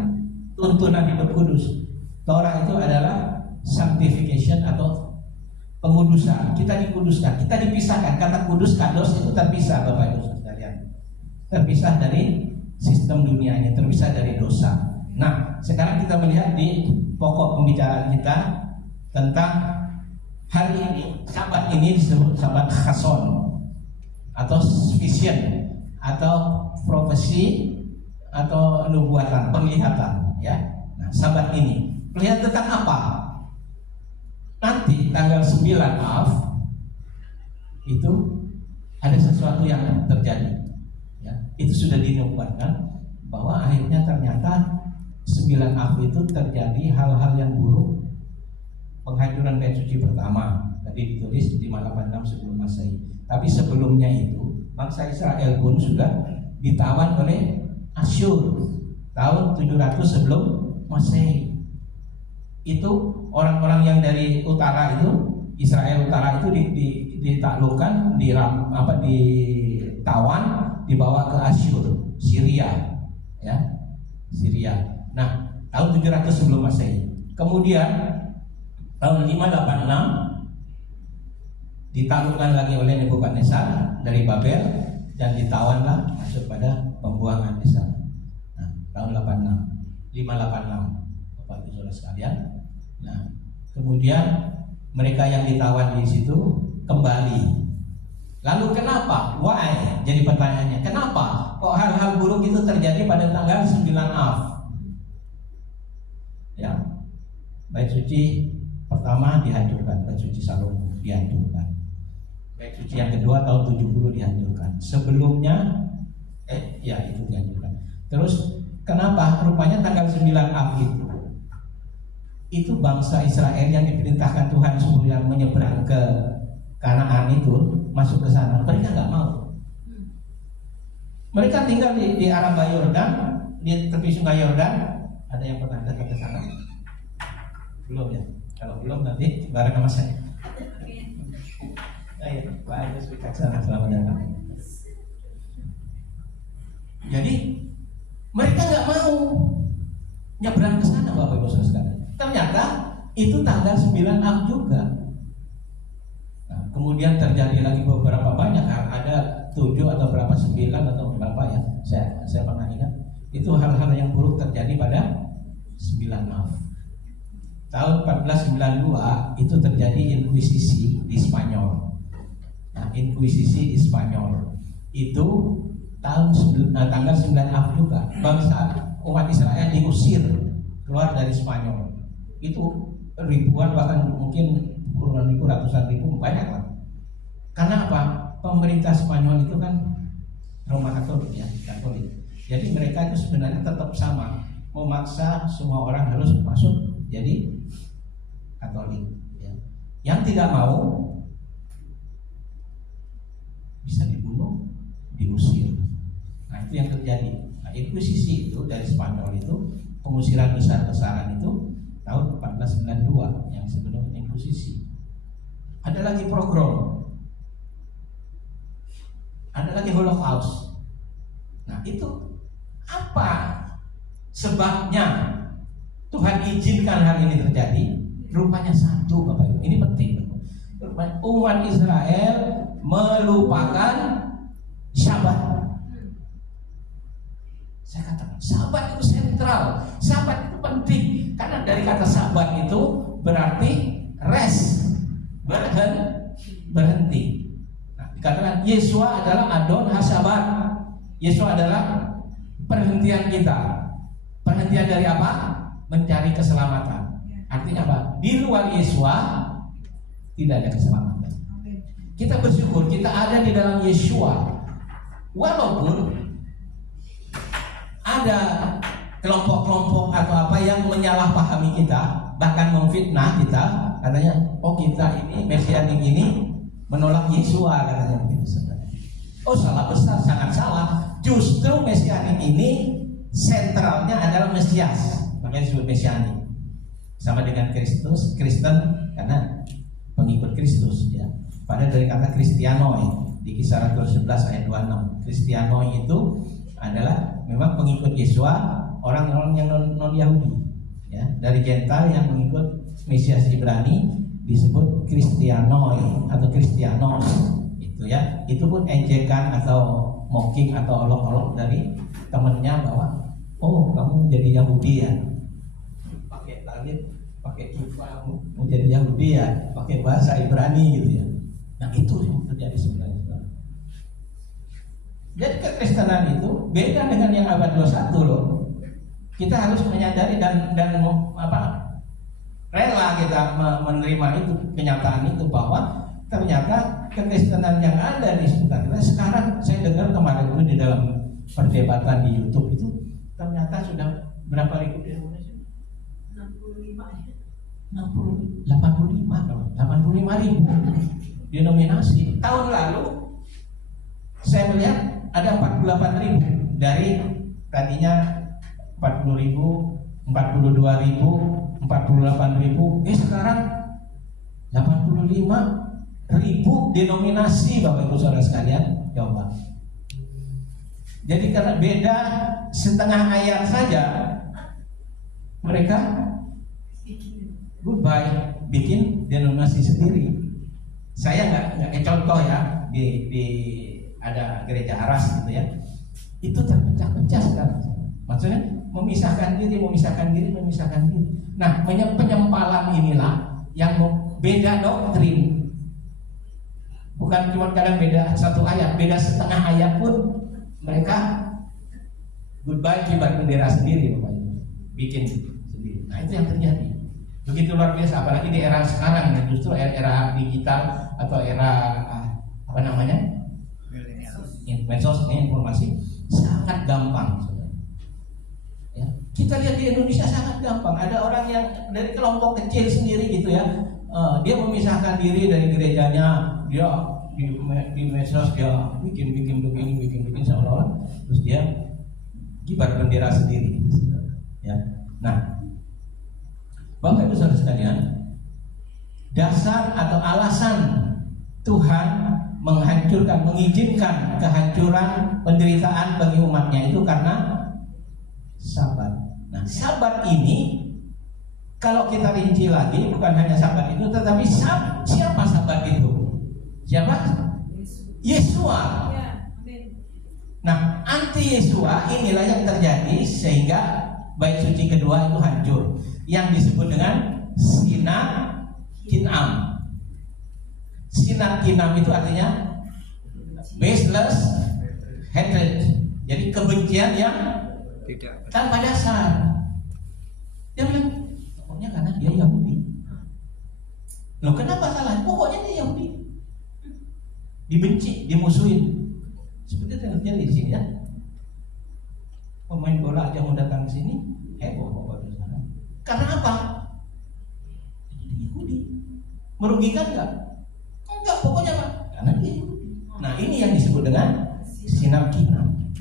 Tuntunan hidup kudus. Torah itu adalah sanctification atau pengudusan. Kita dikuduskan, kita dipisahkan. Kata kudus, kados itu terpisah Bapak Ibu sekalian. Terpisah dari sistem dunianya, terpisah dari dosa. Nah, sekarang kita melihat di pokok pembicaraan kita tentang hari ini. Sabat ini disebut sabat Chason atau vision atau profesi atau nubuatan, penglihatan, ya. Nah, sabat ini melihat tentang apa? Nanti tanggal 9 Av itu ada sesuatu yang terjadi, ya. Itu sudah dinubuatkan bahwa akhirnya ternyata 9 Av itu terjadi hal-hal yang buruk. Penghancuran bait suci pertama tadi ditulis 586 sebelum Masehi. Tapi sebelumnya itu bangsa Israel pun sudah ditawan oleh Asyur tahun 700 sebelum Masehi. Itu orang-orang yang dari utara itu, Israel utara itu ditaklukkan, ditawan, dibawa ke Asyur, Syria, ya, Syria. Nah, tahun 700 sebelum Masehi. Kemudian tahun 586 ditaklukkan lagi oleh Nebukadnezar dari Babel dan ditawanlah masuk pada pembuangan di sana. Nah, tahun 586 Bapak Ibu Saudara sekalian. Nah, kemudian mereka yang ditawan di situ kembali. Lalu kenapa? Why? Jadi pertanyaannya, kenapa kok hal-hal buruk itu terjadi pada tanggal 9 Av? Ya, bait suci pertama dihancurkan, bait suci Salomo dihancurkan. Bait suci yang kedua tahun 70 dihancurkan. Sebelumnya itu dihancurkan. Terus kenapa? Rupanya tanggal 9 Av itu bangsa Israel yang diperintahkan Tuhan supaya menyeberang ke Kanaan itu masuk ke sana. Mereka nggak mau. Mereka tinggal di Araba Yordan, di tepi Sungai Yordan. Ada yang pernah datang ke sana? Belum ya? Kalau belum nanti bareng sama saya. Ayo, Pak Agus Wicaksana, selamat datang. Jadi mereka nggak mau nyebrang ke sana, Bapak Ibu Saudara sekalian. Ternyata itu tanggal 9 Av juga. Nah, kemudian terjadi lagi beberapa banyak, ada 7 atau berapa, 9 atau berapa ya, saya pernah ingat. Itu hal-hal yang buruk terjadi pada 9 Av. Tahun 1492 itu terjadi inkuisisi di Spanyol. Nah, inkuisisi di Spanyol itu tanggal 9 Av juga. Bangsa umat Israel diusir keluar dari Spanyol. Itu ribuan, bahkan mungkin puluhan ribu, ratusan ribu, banyak lah. Karena apa? Pemerintah Spanyol itu kan Roma Katolik ya, Katolik. Jadi mereka itu sebenarnya tetap sama, memaksa semua orang harus masuk jadi Katolik. Ya. Yang tidak mau bisa dibunuh, diusir. Nah itu yang terjadi. Nah Inkuisisi itu dari Spanyol itu, pengusiran besar-besaran itu tahun 1492 yang sebelum Inkuisisi. Ada lagi pogrom, ada lagi Holocaust. Nah itu apa sebabnya Tuhan izinkan hal ini terjadi? Rupanya satu, Bapak Ibu, ini penting. Umat Israel melupakan Sabat. Saya katakan Sabat itu sentral, Sabat itu penting, karena dari kata Sabat itu berarti rest, berhenti. Nah, dikatakan Yesua adalah Adon HaSabat. Yesua adalah perhentian kita. Perhentian dari apa? Mencari keselamatan. Artinya apa? Di luar Yesua tidak ada keselamatan. Kita bersyukur kita ada di dalam Yesua. Walaupun ada kelompok-kelompok atau apa yang menyalahpahami kita, bahkan memfitnah kita, katanya, oh kita ini Mesianik ini menolak Yesua, katanya begitu. Oh salah besar, sangat salah. Justru Mesianik ini sentralnya adalah Mesias, makanya disebut Mesianik. Sama dengan Kristus, Kristen karena pengikut Kristus ya. Pada dari kata Kristianoi di Kisah Rasul 11 ayat 26. Kristianoi itu adalah memang pengikut Yesua, orang-orang yang non Yahudi ya, dari Gentile yang mengikut Mesias Ibrani disebut Kristianoi atau Kristianos itu ya. Itu pun ejekan atau mocking atau olok-olok dari temennya bahwa oh kamu jadi Yahudi ya, pakai langit, pakai kipas, mau jadi Yahudi ya, pakai bahasa Ibrani gitu ya. Nah itu yang terjadi sebenarnya. Jadi kekristenan itu beda dengan yang abad 21 loh. Kita harus menyadari dan rela kita menerima itu, kenyataan itu bahwa ternyata kekristenan yang ada di sekitar kita sekarang, saya dengar kemarin itu di dalam perdebatan di YouTube itu ternyata sudah berapa ribu di Indonesia? 85 ribu denominasi. Tahun lalu saya melihat ada 48 ribu dari tadinya 40 ribu, 42 ribu, 48 ribu, sekarang 85 ribu denominasi, Bapak Ibu Saudara sekalian. Coba. Jadi karena beda setengah ayat saja mereka goodbye bikin denominasi sendiri. Saya nggak contoh ya di ada gereja Aras gitu ya. Itu terpecah-pecah sekarang. Maksudnya memisahkan diri. Nah, penyempalan inilah yang beda doktrin. Bukan cuma kadang beda satu ayat, beda setengah ayat pun mereka goodbye kibar bendera sendiri, Bapak Ibu. Bikin sendiri. Nah, itu yang terjadi. Begitu luar biasa, apalagi di era sekarang, justru era digital atau era medsos ini informasi sangat gampang. Ya. Kita lihat di Indonesia sangat gampang. Ada orang yang dari kelompok kecil sendiri gitu ya, dia memisahkan diri dari gerejanya, dia di medsos dia bikin seolah-olah, terus dia kibar bendera sendiri. Ya. Nah, Bapak Ibu Saudara sekalian, dasar atau alasan Tuhan mengizinkan kehancuran, penderitaan bagi umatnya itu karena Sabat. Nah, Sabat ini kalau kita rinci lagi, bukan hanya Sabat itu, tetapi siapa Sabat itu? Siapa? Yesua. Nah, anti Yesua inilah yang terjadi sehingga bait suci kedua itu hancur, yang disebut dengan Sinat Kinam. Sinat Kinam itu artinya baseless hatred. Jadi kebencian yang tanpa dasar. Dia bilang, pokoknya karena dia Yahudi. Loh, kenapa salah? Pokoknya dia Yahudi. Dibenci, dimusuhin. Seperti itu yang terjadi di sini ya. Pemain bola aja mau datang ke sini, heboh Bapak Ibu sana. Karena apa? Jadi Yahudi. Merugikan nggak? Enggak, pokoknya Pak. Karena dia Yahudi. Nah ini yang disebut dengan sinar kinam.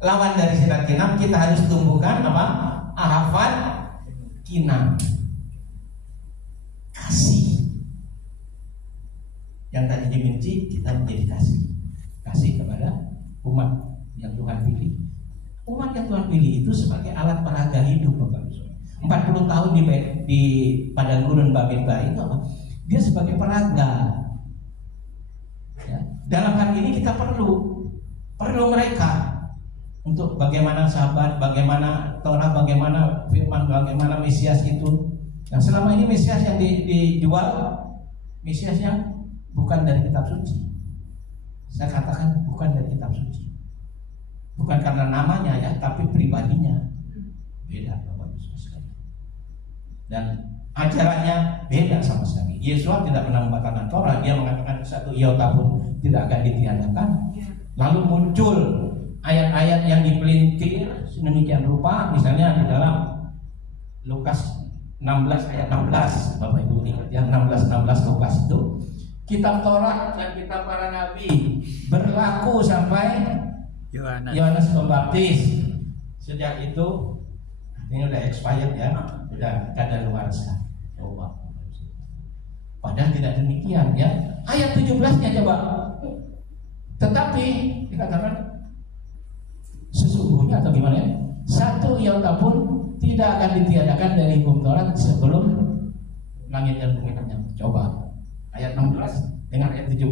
Lawan dari sinar kinam kita harus tumbuhkan apa? Ahafat kinam. Kasih. Yang tadi dibenci kita menjadi kasih. Kasih kepada umat yang Tuhan pilih. Umat yang Tuhan pilih itu sebagai alat peraga hidup, Bapak Ibu. 40 tahun di padang gurun Bamidbar itu apa? Dia sebagai peraga. Ya. Dalam hal ini kita perlu mereka untuk bagaimana sahabat, bagaimana Torah, bagaimana firman, bagaimana Mesias itu. Yang selama ini Mesias yang dijual, Mesias yang bukan dari kitab suci. Saya katakan bukan dari kitab suci. Bukan karena namanya ya, tapi pribadinya beda, Bapak Ibu sekalian. Dan ajarannya beda sama sekali. Yesus tidak pernah membatalkan Torah. Dia mengatakan satu iota pun tidak akan ditiadakan. Lalu muncul ayat-ayat yang dipelintir sedemikian rupa, misalnya di dalam Lukas 16 ayat 16, Bapak Ibu ingat ya, 16 Lukas itu kitab Taurat dan kitab para nabi berlaku sampai Yohanes Pembaptis. Sejak itu ini udah expired ya, udah kadaluarsa. Coba. Padahal tidak demikian ya. Ayat 17-nya coba. Tetapi dikatakan sesungguhnya atau gimana ya? Satu iota pun tidak akan ditiadakan dari hukum Taurat sebelum langit dan bumi ternyata. Coba. Ayat 16 dengan ayat 17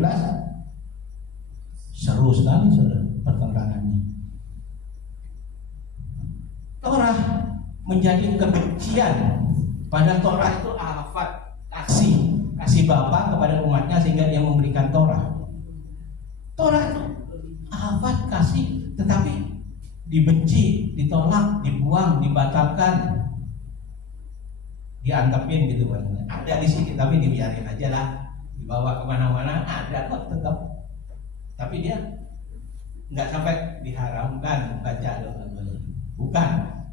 seru sekali saudara pertentangannya. Torah menjadi kebencian. Pada Torah itu ahafat, kasih Bapa kepada umatnya sehingga dia memberikan Torah. Torah itu ahafat, kasih, tetapi dibenci, ditolak, dibuang, dibatalkan, diantepin gitu kan. Ada di sini tapi dibiarin aja lah, dibawa kemana-mana ada kok tetap. Tapi dia nggak sampai diharamkan baca bukan.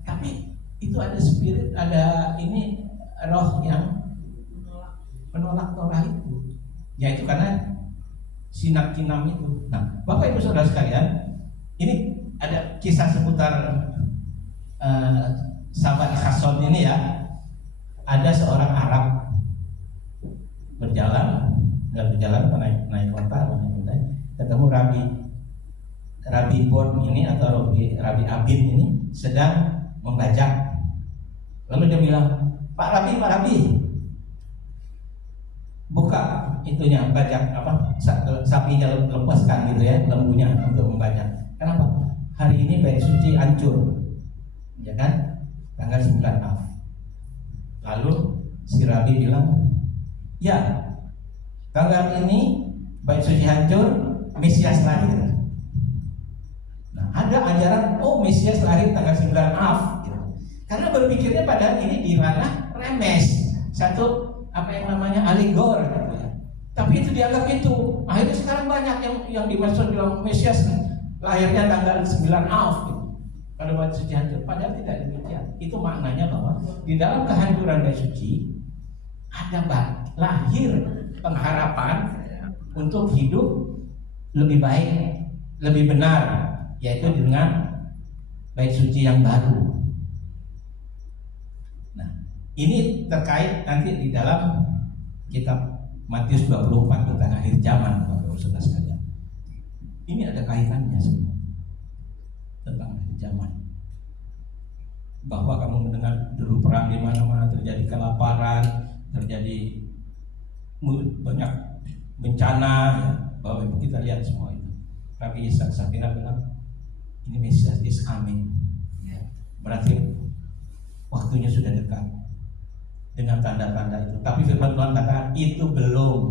Tapi itu ada spirit, ada ini roh yang menolak Torah itu. Yaitu karena sinar kinam itu. Nah, Bapak Ibu Saudara sekalian, ini ada kisah seputar sahabat Khason ini ya. Ada seorang Arab berjalan naik kota, ketemu Rabi Bon ini atau Rabi Abin ini sedang membajak. Lalu dia bilang, Pak Rabi, buka itunya, bajak apa sapinya lepaskan gitu ya, lembunya untuk membajak. Kenapa? Hari ini bait suci hancur, ya kan? Tanggal 9 Av. Lalu si Rabi bilang, ya, tanggal ini bait suci hancur, Mesias lahir. Nah, ada ajaran, Mesias lahir tanggal 9 Av. Gitu. Karena berpikirnya pada ini di ranah remes, satu apa yang namanya aligor gitu ya. Tapi itu dianggap itu. Akhirnya sekarang banyak yang dimaksud bilang Mesias lahirnya tanggal 9 Av gitu. Pada bait suci hancur. Padahal tidak demikian. Itu maknanya bahwa di dalam kehancuran bait suci ada lahir pengharapan untuk hidup lebih baik, lebih benar, yaitu dengan bait suci yang baru. Nah, ini terkait nanti di dalam kitab Matius 24 tentang akhir zaman, Bapak Saudara sekalian. Ini ada kaitannya semua tentang akhir zaman. Bahwa kamu mendengar deru perang di mana-mana, terjadi kelaparan, terjadi banyak bencana, ya. Bapak Ibu kita lihat semua itu. Tapi Ishak Sapira bilang ini Mesias is coming. Ya. Berarti waktunya sudah dekat dengan tanda-tanda itu. Tapi firman Tuhan katakan itu belum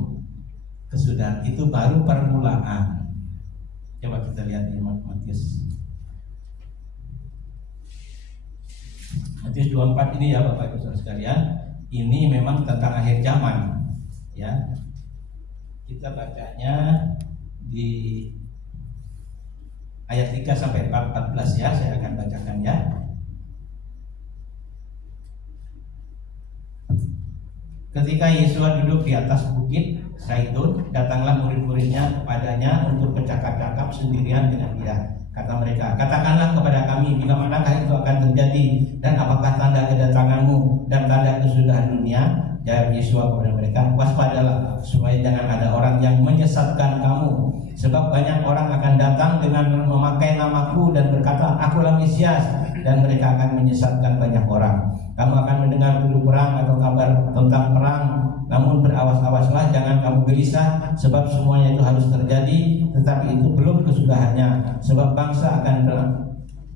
kesudahan, itu baru permulaan. Coba kita lihat di Matius 24 ini ya Bapak Ibu Saudara sekalian. Ini memang tentang akhir zaman. Ya. Kita bacanya di ayat 3 sampai 14 ya, saya akan bacakan ya. Ketika Yesus duduk di atas bukit Zaitun, datanglah murid-muridnya kepadanya untuk bercakap-cakap sendirian dengan dia. Kata mereka, katakanlah kepada kami bila manakah itu akan terjadi dan apakah tanda kedatanganmu dan tanda kesudahan dunia? Jawab Yesus kepada mereka, waspadalah supaya jangan ada orang yang menyesatkan kamu, sebab banyak orang akan datang dengan memakai namaku dan berkata, akulah Mesias, dan mereka akan menyesatkan banyak orang. Kamu akan mendengar dulu perang atau kabar tentang perang, namun berawas-awaslah, jangan kamu gelisah, sebab semuanya itu harus terjadi, tetapi itu belum kesudahannya. Sebab bangsa akan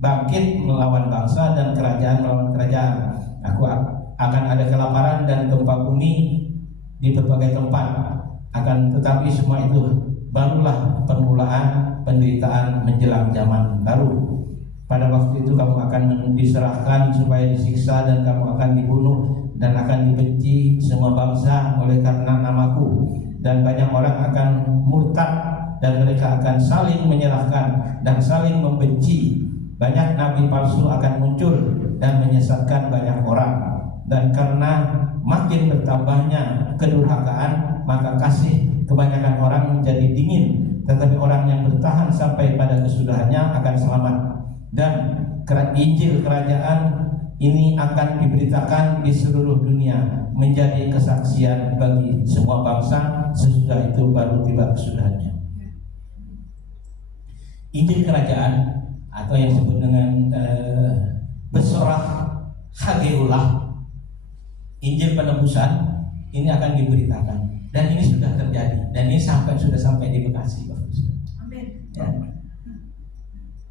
bangkit melawan bangsa dan kerajaan melawan kerajaan. Aku akan ada kelaparan dan gempa bumi di berbagai tempat. Tetapi semua itu barulah permulaan penderitaan menjelang zaman baru. Pada waktu itu kamu akan diserahkan supaya disiksa, dan kamu akan dibunuh dan akan dibenci semua bangsa oleh karena namaku, dan banyak orang akan murtad dan mereka akan saling menyerahkan dan saling membenci. Banyak nabi palsu akan muncul dan menyesatkan banyak orang, dan karena makin bertambahnya kedurhakaan, maka kasih kebanyakan orang menjadi dingin, tetapi orang yang bertahan sampai pada kesudahannya akan selamat. Dan Injil kerajaan ini akan diberitakan di seluruh dunia menjadi kesaksian bagi semua bangsa, sesudah itu baru tiba kesudahannya. Injil kerajaan atau yang disebut dengan Besorah Hageullah, Injil penebusan, ini akan diberitakan, dan ini sudah terjadi, dan ini sudah sampai di Bekasi, Bapak Ibu. Amin. Ya.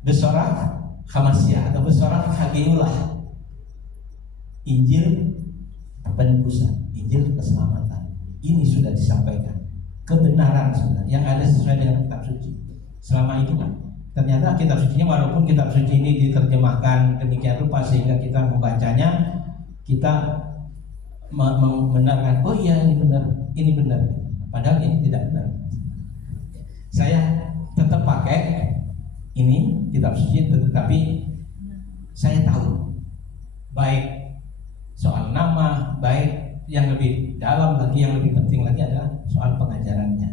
Besorah Hamasya atau Besorah Hageullah, Injil penebusan, Injil keselamatan. Ini sudah disampaikan, kebenaran sudah yang ada sesuai dengan kitab suci. Selama itu kan ternyata kitab sucinya, walaupun kitab suci ini diterjemahkan demikian rupa sehingga kita membacanya, kita membenarkan, oh iya ini benar, padahal ini tidak benar. Saya tetap pakai ini kitab suci, tetapi saya tahu baik soal nama, baik yang lebih dalam lagi, yang lebih penting lagi adalah soal pengajarannya.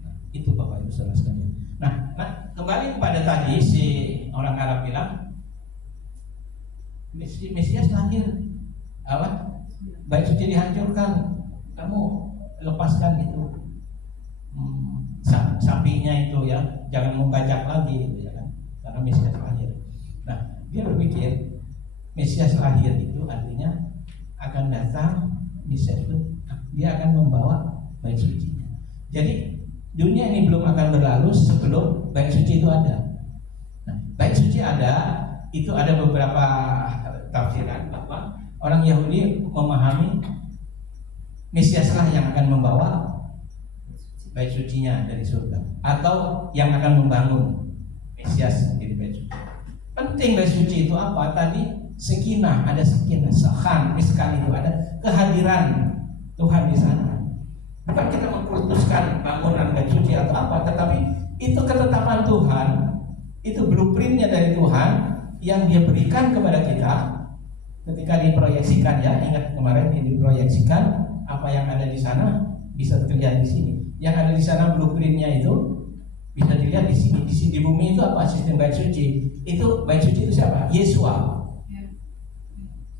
Nah, itu Bapak Ibu Saudara sekalian. Nah, kembali kepada tadi si orang Arab bilang Mesias lahir, apa? Bait suci dihancurkan, kamu lepaskan itu sapinya itu ya, jangan membajak lagi gitu ya kan, karena Mesias lahir. Nah, dia berpikir Mesias lahir itu artinya akan datang, Mesias itu dia akan membawa bait sucinya. Jadi dunia ini belum akan berlalu sebelum bait suci itu ada. Nah, bait suci ada, itu ada beberapa tafsiran bahwa orang Yahudi memahami Mesiaslah yang akan membawa bait sucinya dari surga, atau yang akan membangun Mesias menjadi bait suci. Penting bait suci itu apa? Tadi sekinah, ada sekinah, sahan, miskan, itu ada kehadiran Tuhan di sana. Bukan kita mengkultuskan bangunan bait suci atau apa, tetapi itu ketetapan Tuhan, itu blueprintnya dari Tuhan yang Dia berikan kepada kita ketika diproyeksikan ya. Ingat kemarin ini diproyeksikan, apa yang ada di sana bisa terjadi di sini. Yang ada di sana blueprintnya itu bisa dilihat di sini. Di bumi itu apa sistem bait suci? Itu bait suci itu siapa? Yesua.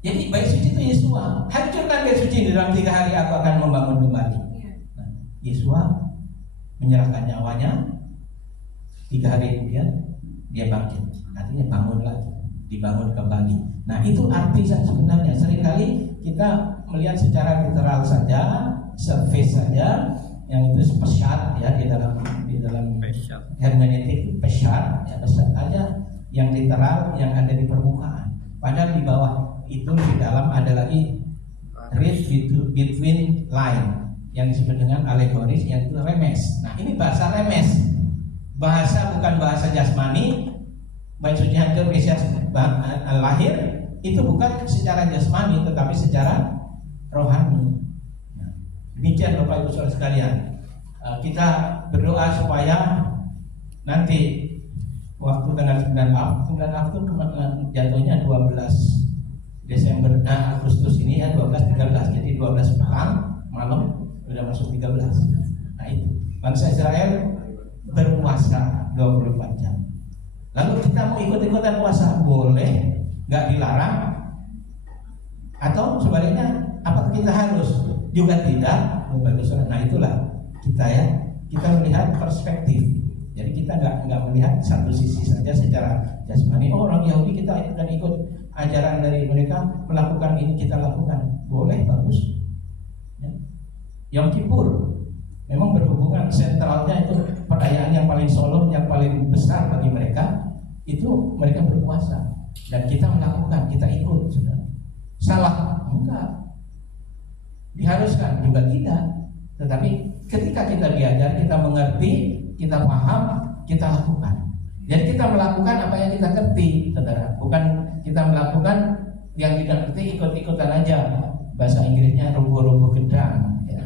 Jadi bait suci itu Yesua. Hancurkan bait suci, di dalam 3 hari aku akan membangun kembali. Nah, Yesua menyerahkan nyawanya, 3 hari kemudian dia bangkit. Artinya bangun lagi, dibangun kembali. Nah, itu arti sebenarnya. Seringkali kita melihat secara literal saja, surface saja, yang itu pesat ya, di dalam hermeneutik pesat ya, pesat aja yang literal yang ada di permukaan. Padahal di bawah itu di dalam ada lagi read between line yang disebut dengan alegoris, yang itu remes. Nah, ini bahasa remes, bahasa bukan bahasa jasmani. Bait suci hancur, Mesias lahir, itu bukan secara jasmani tetapi secara rohani. Nah, demikian Bapak Ibu Saudara sekalian, kita berdoa supaya nanti waktu tanggal 9 Agustus jatuhnya 12 Desember, Agustus ini ya 12-13, jadi 12 petang malam sudah masuk 13. Nah itu bangsa Israel berpuasa 24 jam. Lalu kita mau ikut-ikutan puasa boleh, nggak dilarang, atau sebaliknya apakah kita harus? Juga tidak. Nah itulah kita melihat perspektif. Jadi kita nggak melihat satu sisi saja secara jasmani. Oh, orang Yahudi kita akan ikut ajaran dari mereka, melakukan ini kita lakukan, boleh, bagus. Ya. Yom Kippur memang berhubungan sentralnya itu perayaan yang paling solemn, yang paling besar bagi mereka, itu mereka berpuasa dan kita melakukan, kita ikut. Saudara. Salah? Enggak. Diharuskan? Juga tidak. Tetapi ketika kita diajar, kita mengerti, kita paham, kita lakukan. Jadi kita melakukan apa yang kita ngerti, saudara. Bukan kita melakukan yang tidak ngerti ikut-ikutan aja. Bahasa Inggrisnya rubuh-rubuh gedang. Ya.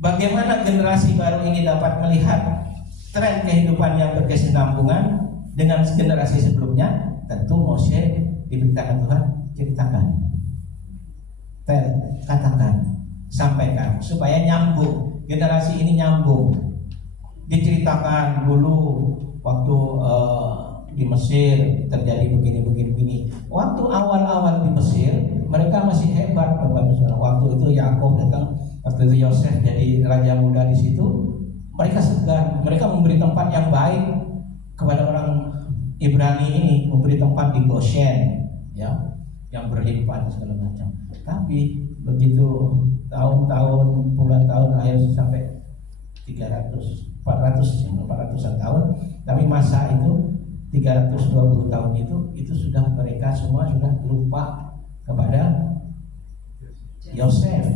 Bagaimana generasi baru ini dapat melihat tren kehidupan yang berkesinambungan dengan generasi sebelumnya? Tentu Moshe diberitakan Tuhan, ceritakan, katakan, sampaikan supaya nyambung, generasi ini nyambung. Diceritakan dulu waktu di Mesir terjadi begini. Waktu awal-awal di Mesir mereka masih hebat, waktu itu Yakub datang, waktu itu Yosef jadi raja muda di situ, mereka segan, mereka memberi tempat yang baik kepada orang Ibrani ini, memberi tempat di Goshen, ya, yang berlimpah segala macam. Tapi begitu tahun-tahun, puluhan tahun, akhirnya sampai 400-an tahun, tapi masa itu 320 tahun itu sudah mereka semua sudah lupa kepada Yosef,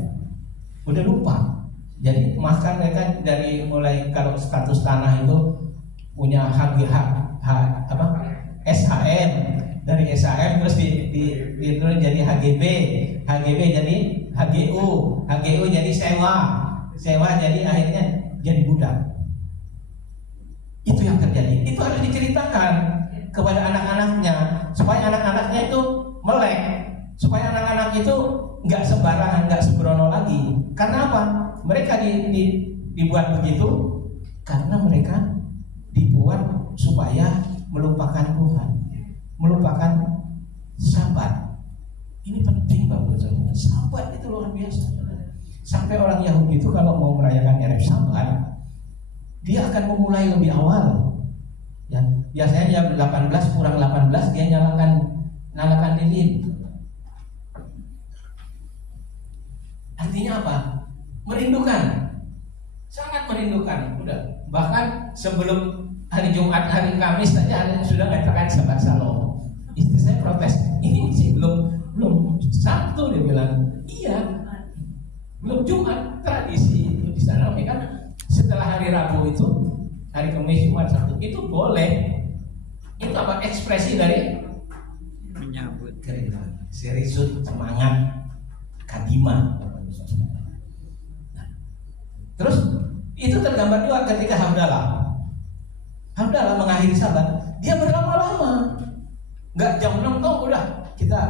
udah lupa. Jadi maka mereka dari mulai kalau status tanah itu punya SHM, dari SHM terus turun jadi HGB jadi HGU jadi sewa jadi akhirnya jadi budak. Itu yang terjadi. Itu harus diceritakan kepada anak-anaknya supaya anak-anaknya itu melek, supaya anak-anak itu nggak sembarangan, nggak sembrono lagi. Karena apa? Mereka dibuat begitu karena mereka dibuat supaya melupakan Tuhan, melupakan Sabat. Ini penting banget, Sabat itu luar biasa. Sampai orang Yahudi itu kalau mau merayakan Erev Sabat, dia akan memulai lebih awal. Ya, biasanya jam 18 kurang 18 dia nyalakan lilin. Artinya apa? Merindukan, sangat merindukan. Udah, bahkan sebelum hari Jumat, hari Kamis saja sudah mengatakan Sabat Shalom. Istri saya protes, ini masih belum Sabtu, dia bilang. Iya, belum Jumat, tradisi itu di sana. Kan setelah hari Rabu itu, hari Kamis, Jumat, Sabtu itu boleh. Itu apa? Ekspresi dari menyambut serisut, semangat, kadima. Nah, terus itu tergambar juga ketika Hamdalah mengakhiri Sabat, dia berlama-lama, nggak jam 6 udah kita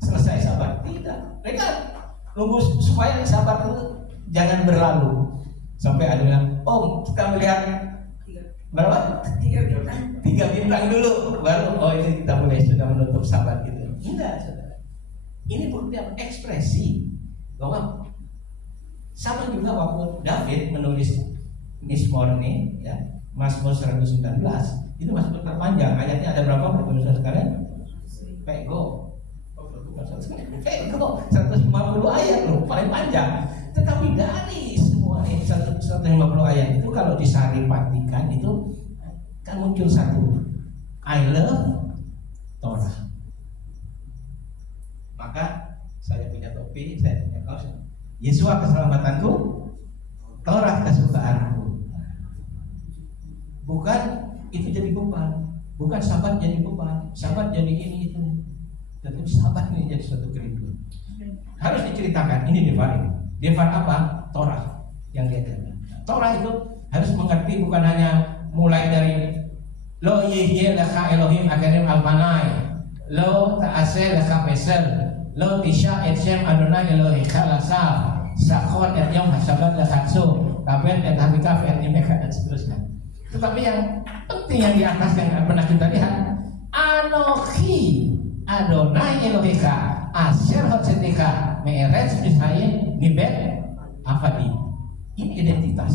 selesai Sabat. Tidak, mereka nunggu supaya Sabat itu jangan berlalu. Sampai ada yang, kita melihat berapa? 3 bintang dulu, baru ini kita mulai sudah menutup Sabat gitu. Enggak, saudara. Ini bukti ekspresi bahwa sama juga waktu David menulis Mizmor ini, ya, Mazmur 119, itu Mazmur terpanjang. Ayatnya ada berapa pemirsa sekalian? Pego 150 ayat loh, paling panjang. Tetapi dari semua 150 ayat itu kalau disaripatikan itu kan muncul satu, I love Torah. Maka saya punya topi, saya punya kaos, Yesua keselamatanku, Torah kesukaanku. Bukan itu jadi beban, bukan Sabat jadi beban, Sabat jadi ini itu. Tentu Sabat ini jadi suatu kerinduan. Harus diceritakan. Ini Devar apa? Torah. yang diajarkan. Torah itu harus mengerti bukan hanya mulai dari lo yehye laka Elohim akarim almanai, lo ta'ase laka pesel, lo tisha etsem Adonai Elohika lasaf, sakor et yom hasabat lakatsu, kabet et habikaf et imeka dan seterusnya. Tetapi yang penting yang di atas yang pernah kita lihat, Anochi Adonai Elohika Asher Hotsetika Me'eretz Israel Nibet Afadi. Ini identitas.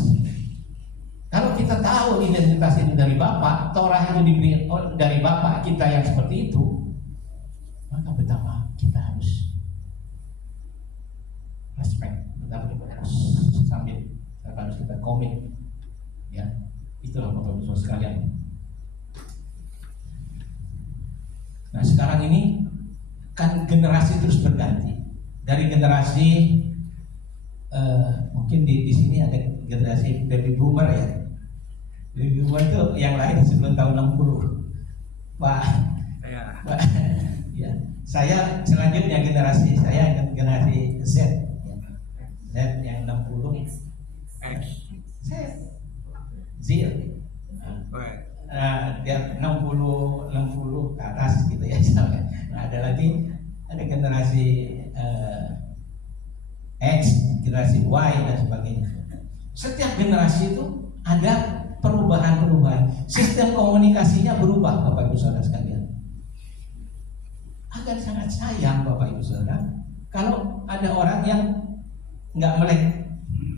Kalau kita tahu identitas itu dari Bapa, Torah itu diberi dari Bapa kita yang seperti itu, maka betapa kita harus respect, betapa kita harus sambil, harus kita komit, ya. Itulah Bapak Ibu sekalian. Nah sekarang ini kan generasi terus berganti. Dari generasi mungkin di sini ada generasi baby boomer ya. Baby boomer itu yang lahir sebelum tahun 60. Pak, ya. Saya selanjutnya generasi saya generasi Z, ya. Z yang 60. Z. Dia 60 ke atas gitu ya. Nah, ada generasi X, generasi Y dan sebagainya. Setiap generasi itu ada perubahan-perubahan. Sistem komunikasinya berubah, Bapak Ibu Saudara sekalian. Akan sangat sayang Bapak Ibu Saudara kalau ada orang yang nggak melek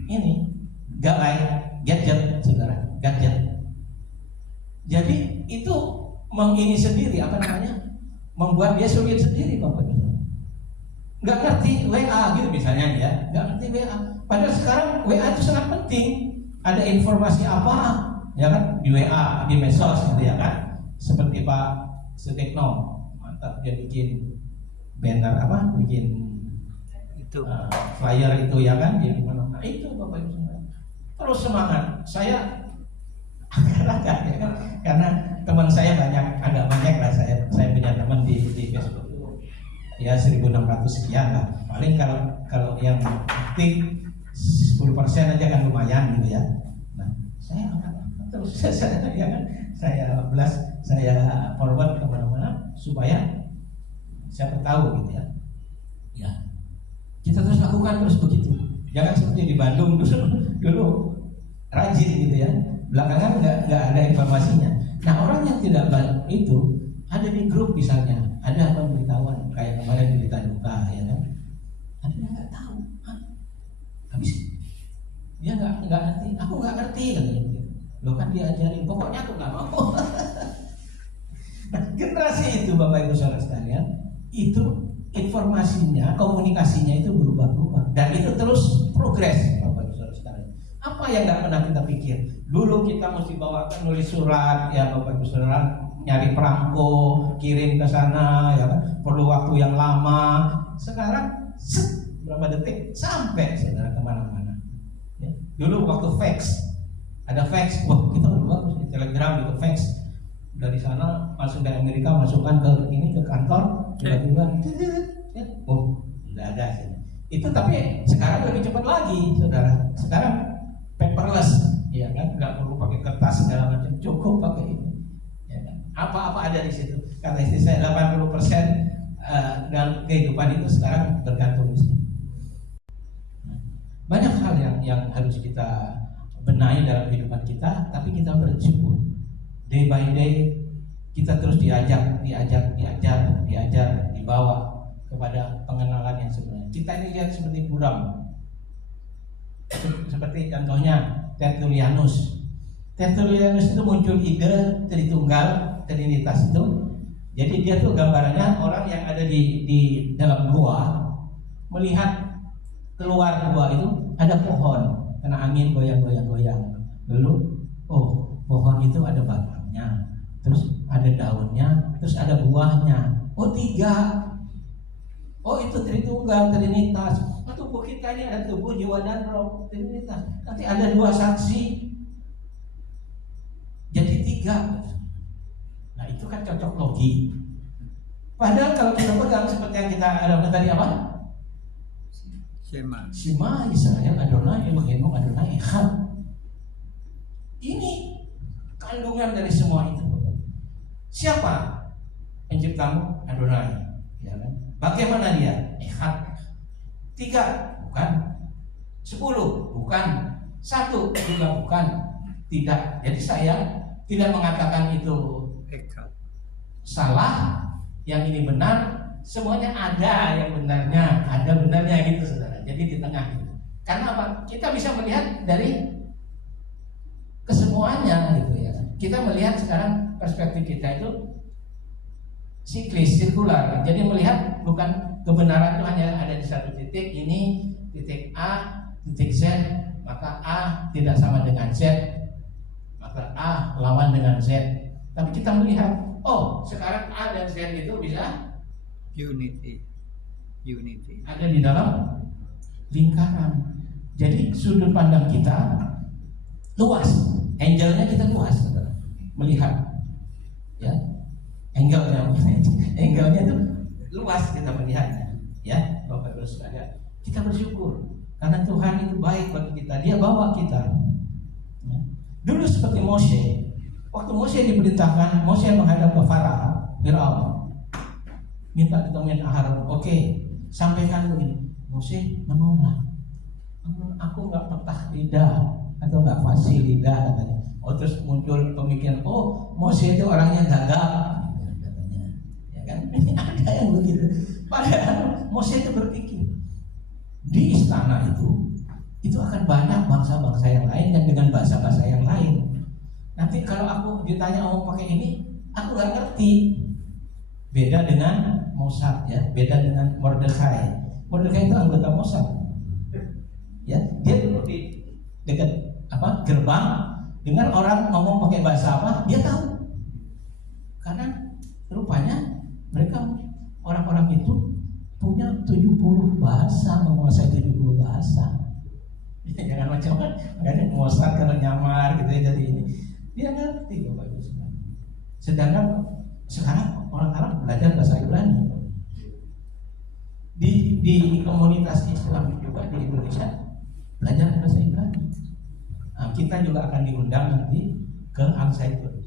ini galai gadget, saudara, gadget. Jadi itu mengini sendiri membuat dia sulit sendiri Bapak Ibu. Nggak ngerti WA gitu misalnya ya, nggak ngerti WA. Padahal sekarang WA itu sangat penting. Ada informasi apa, ya kan, di WA, di medsos gitu ya kan. Seperti Pak Sutekno, mantap dia bikin banner bikin itu flyer itu ya kan, di mana-mana itu Bapak Ibu. Terus semangat. Saya agak ya kan, karena teman saya agak banyak lah. Saya punya teman di Facebook ya 1.600 sekian lah. Paling kalau yang aktif 10% aja kan lumayan gitu ya. Nah, saya terus ya kan, saya forward kemana-mana supaya siapa tahu gitu ya. Ya, kita terus lakukan terus begitu. Jangan seperti di Bandung dulu rajin gitu ya. Belakangan nggak ada informasinya. Nah orang yang tidak itu ada di grup misalnya, ada pemberitahuan kayak kemarin berita duka ya kan. Ada yang nggak tahu, habis dia nggak ngerti, aku nggak ngerti katanya. Lo kan diajarin, pokoknya aku nggak mau. Nah generasi itu Bapak Ibu Saudara sekalian, itu informasinya, komunikasinya itu berubah-ubah dan itu terus progres Bapak Ibu Saudara sekalian. Apa yang nggak pernah kita pikir? Dulu kita mesti bawakan nulis surat ya Bapak Ibu Saudara, nyari perangko, kirim ke sana ya kan, perlu waktu yang lama. Sekarang berapa detik sampai saudara kemana-mana. Ya. Dulu waktu fax, ada fax, wah kita udah bagus di Telegram gitu fax. Dari sana masuk dari Amerika, masukkan ke kantor, tiba-tiba, ya, oh udah ada sih. Itu tapi sekarang lebih cepat lagi, saudara. Sekarang paperless, ya kan, nggak perlu pakai kertas segala macam, cukup pakai ini. Ya kan? Apa-apa ada di situ. Kata istri saya 80% dalam kehidupan itu sekarang bergantung di sini. Banyak hal yang harus kita benahi dalam kehidupan kita, tapi kita bersyukur. Day by day kita terus diajar, dibawa kepada pengenalan yang sebenarnya. Kita ini lihat seperti buram. Seperti contohnya Tertullianus. Tertullianus itu muncul ide Tritunggal, Trinitas itu. Jadi dia tuh gambarannya orang yang ada di dalam gua melihat keluar gua itu ada pohon, kena angin goyang-goyang. Lalu, oh pohon itu ada batangnya, terus ada daunnya, terus ada buahnya. Oh 3. Oh itu Tritunggal, Trinitas. Nah, tubuh kita ini ada tubuh, jiwa dan roh, Trinitas. Nanti ada 2 saksi, jadi 3. Nah itu kan cocok logi. Padahal kalau kita pegang seperti yang kita ada tadi apa? Shema Israel Adonai Elohim Adonai Echad. Ini kandungan dari semua itu. Siapa penciptamu? Adonai, ya kan? Bagaimana dia? Echad. 3 bukan, 10 bukan, 1 juga bukan, tidak. Jadi saya tidak mengatakan itu salah, yang ini benar. Semuanya ada yang benarnya, ada benarnya gitu saudara. Jadi di tengah gitu. Karena apa? Kita bisa melihat dari kesemuanya gitu ya. Kita melihat sekarang perspektif kita itu siklis, sirkular. Jadi melihat bukan kebenaran itu hanya ada di satu titik, ini titik A, titik Z, maka A tidak sama dengan Z, maka A lawan dengan Z. Tapi kita melihat, oh sekarang A dan Z itu bisa unity ada di dalam lingkaran. Jadi sudut pandang kita luas, angle-nya kita luas, saudara. Melihat, ya, angle-nya itu luas kita melihatnya, ya, Bapak Ibu sekalian. Kita bersyukur karena Tuhan itu baik bagi kita. Dia bawa kita. Ya. Dulu seperti Mose, waktu Mose diperintahkan, Mose menghadap ke Firaun, minta ditemuin Aharon. Oke, sampaikan begini. Mose menolak. Aku nggak petah lidah atau nggak fasih lidah katanya. Oh, terus muncul pemikiran, oh Mose itu orangnya gagap katanya, ya kan? Ada yang begitu. Padahal Mose itu berpikir di istana itu akan banyak bangsa-bangsa yang lain dan dengan bahasa-bahasa yang lain. Nanti kalau aku ditanya mau pakai ini, aku nggak ngerti. Beda dengan Mossad, ya, beda dengan Mordekai. Mordekai itu anggota Mossad. Ya, dia duduk di dekat gerbang, dengan orang ngomong pakai bahasa apa, dia tahu. Karena rupanya mereka orang-orang itu punya 70 bahasa, menguasai 70 bahasa. Jangan macam-macam, makanya Mossad kalau nyamar gitu ya, jadi ini. Dia ngerti Bapak Ibu semua. Sedangkan sekarang orang Arab belajar bahasa Ibrani. Di komunitas Islam juga di Indonesia belajar bahasa Ibrani. Nah, kita juga akan diundang nanti ke Al-Zaitun.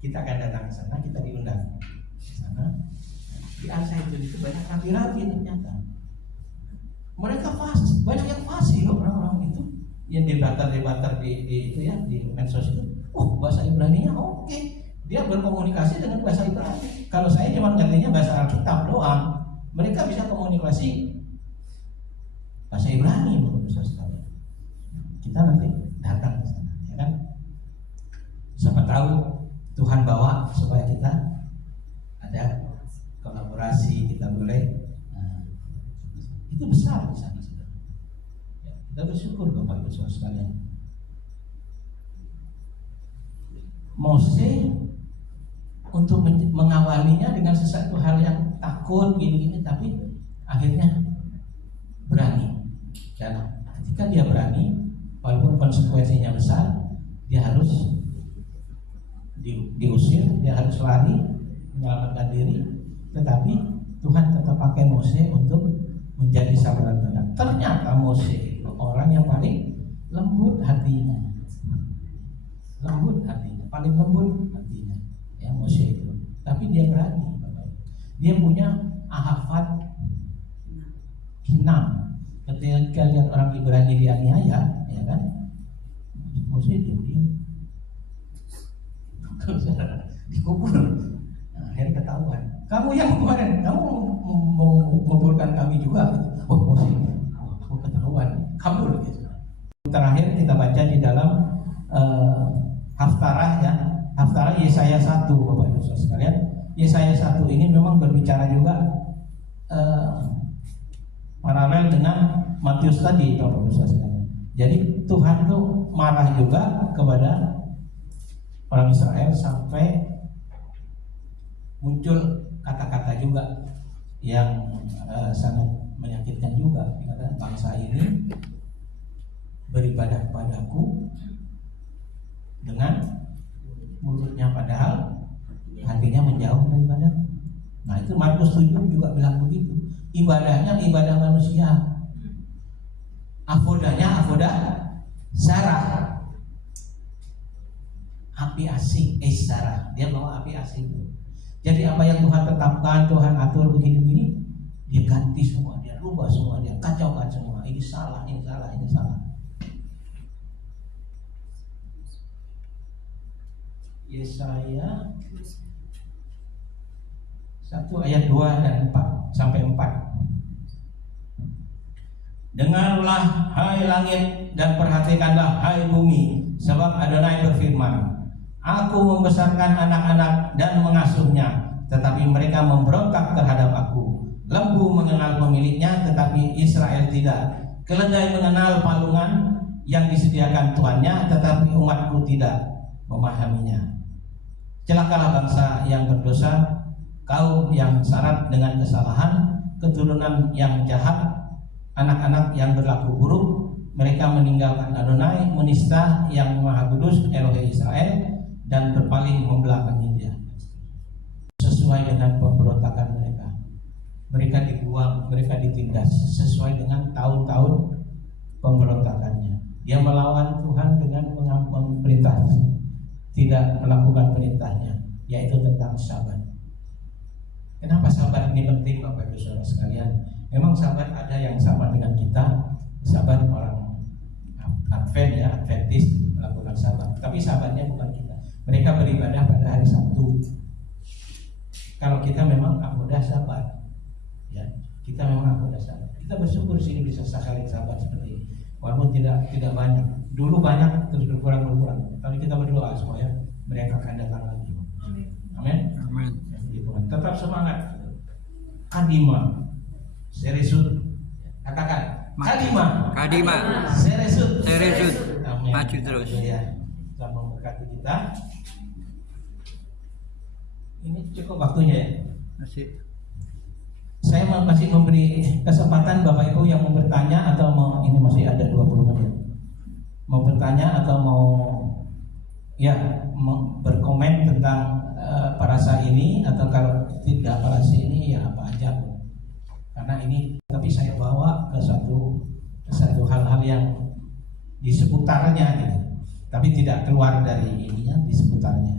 Kita akan datang ke sana, kita diundang ke sana. Di Al-Zaitun itu banyak rapi-rapi ternyata. Mereka fasih, banyak yang fasih loh orang-orang itu. Yang debater di itu ya, di medsos itu. Bahasa Ibraninya oke. Dia berkomunikasi dengan bahasa Ibrani. Kalau saya cuma ngertinya bahasa Alkitab doang, mereka bisa komunikasi bahasa Ibrani, menurut saya. Kita nanti datang ke sana, ya kan? Siapa tahu Tuhan bawa supaya kita ada kolaborasi, kita boleh. Itu besar di sana, saudara. Ya, kita bersyukur Bapak Ibu Saudara sekalian. Mose untuk mengawalinya dengan sesuatu hal yang takut gini-gini, tapi akhirnya berani. Dan ketika dia berani, walaupun konsekuensinya besar, dia harus diusir, dia harus lari menyelamatkan diri. Tetapi Tuhan tetap pakai Mose untuk menjadi saluran tengah. Ternyata Mose itu orang yang paling lembut hatinya, paling lembut hatinya, ya Mose itu. Tapi dia berani, dia punya ahafat hinam. Ketika lihat orang Ibrani dianiaya, ya kan, Mose diam, dikubur. Nah, akhirnya ketahuan. Kamu yang kemarin, kamu mau menguburkan kami juga. Mose, ketahuan, kabur. Gitu. Terakhir kita baca di dalam Haftarah, ya, Haftarah Yesaya 1, Bapak Ibu Saudara sekalian. Yesaya 1 ini memang berbicara juga paralel dengan Matius tadi, Bapak Ibu Saudara sekalian. Jadi Tuhan tuh marah juga kepada orang Israel sampai muncul kata-kata juga yang sangat menyakitkan juga. Dikatakan bangsa ini beribadah kepadaku dengan mulutnya, padahal hatinya menjauh daripada. Nah itu Markus 7 juga bilang begitu. Ibadahnya ibadah manusia. Avodanya avodah Sarah. Api asing, Sarah. Dia bawa api asing. Jadi apa yang Tuhan tetapkan, Tuhan atur begini-begini, dia ganti semua, dia rubah semua, dia kacaukan semua. Ini salah, ini salah, ini salah. Yesaya 1 ayat 2 dan 4 sampai 4. Dengarlah hai langit dan perhatikanlah hai bumi, sebab Adonai berfirman, Aku membesarkan anak-anak dan mengasuhnya, tetapi mereka memberontak terhadap aku. Lembu mengenal pemiliknya, tetapi Israel tidak. Keledai mengenal palungan yang disediakan tuannya, tetapi umatku tidak memahaminya. Celakalah bangsa yang berdosa, kaum yang syarat dengan kesalahan, keturunan yang jahat, anak-anak yang berlaku buruk. Mereka meninggalkan Adonai, menista yang Maha Kudus, Elohe Israel, dan berpaling membelakangi dia. Sesuai dengan pemberontakan mereka, mereka dibuang, mereka ditindas sesuai dengan tahun-tahun pemberontakannya. Dia melawan Tuhan dengan memerintah, tidak melakukan perintahnya, yaitu tentang Sabat. Kenapa Sabat ini penting, Bapak Ibu Saudara sekalian? Memang Sabat ada yang sama dengan kita. Sabat orang Advent ya, Adventis melakukan Sabat, tapi Sabatnya bukan kita. Mereka beribadah pada hari Sabtu. Kalau kita memang akodah Sabat, ya, kita memang akodah Sabat. Kita bersyukur sini bisa sekali Sabat seperti ini. Walaupun tidak banyak. Dulu banyak terus berkurang. Tapi kita berdoa supaya mereka akan datang lagi. Amin. Amin. Tetap semangat. Kadima, Seresut. Katakan. Kadima. Seresut. Amin. Maju terus. Ya. Tuhan memberkati kita. Ini cukup waktunya ya. Masih. Saya masih memberi kesempatan Bapak Ibu yang mau bertanya atau mau, ini masih ada 20 menit. Mau bertanya atau mau berkomen tentang parasa ini, atau kalau tidak parasa ini ya apa aja. Karena ini tapi saya bawa ke satu hal-hal yang di seputarnya gitu. Tapi tidak keluar dari ininya, di seputarnya.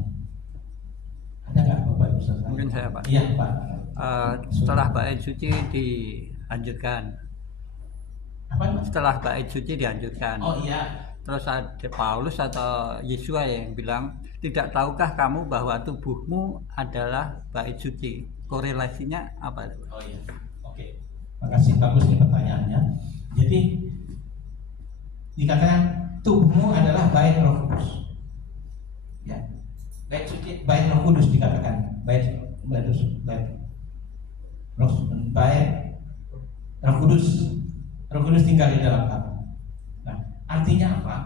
Ada nggak Bapak Ibu Saudara? Mungkin saya Pak. Iya Pak. Setelah bait suci dianjurkan. Apa? Setelah bait suci dianjurkan. Oh iya. Terus ada Paulus atau Yesus yang bilang, tidak tahukah kamu bahwa tubuhmu adalah bait suci? Korelasinya apa? Oh iya. Oke. Makasih, bagus nih pertanyaannya. Jadi dikatakan tubuhmu adalah bait Roh Kudus. Ya. Bait suci, bait Roh Kudus dikatakan. Bait Roh Kudus. Roh Kudus tinggal di dalam kamu. Nah, artinya apa?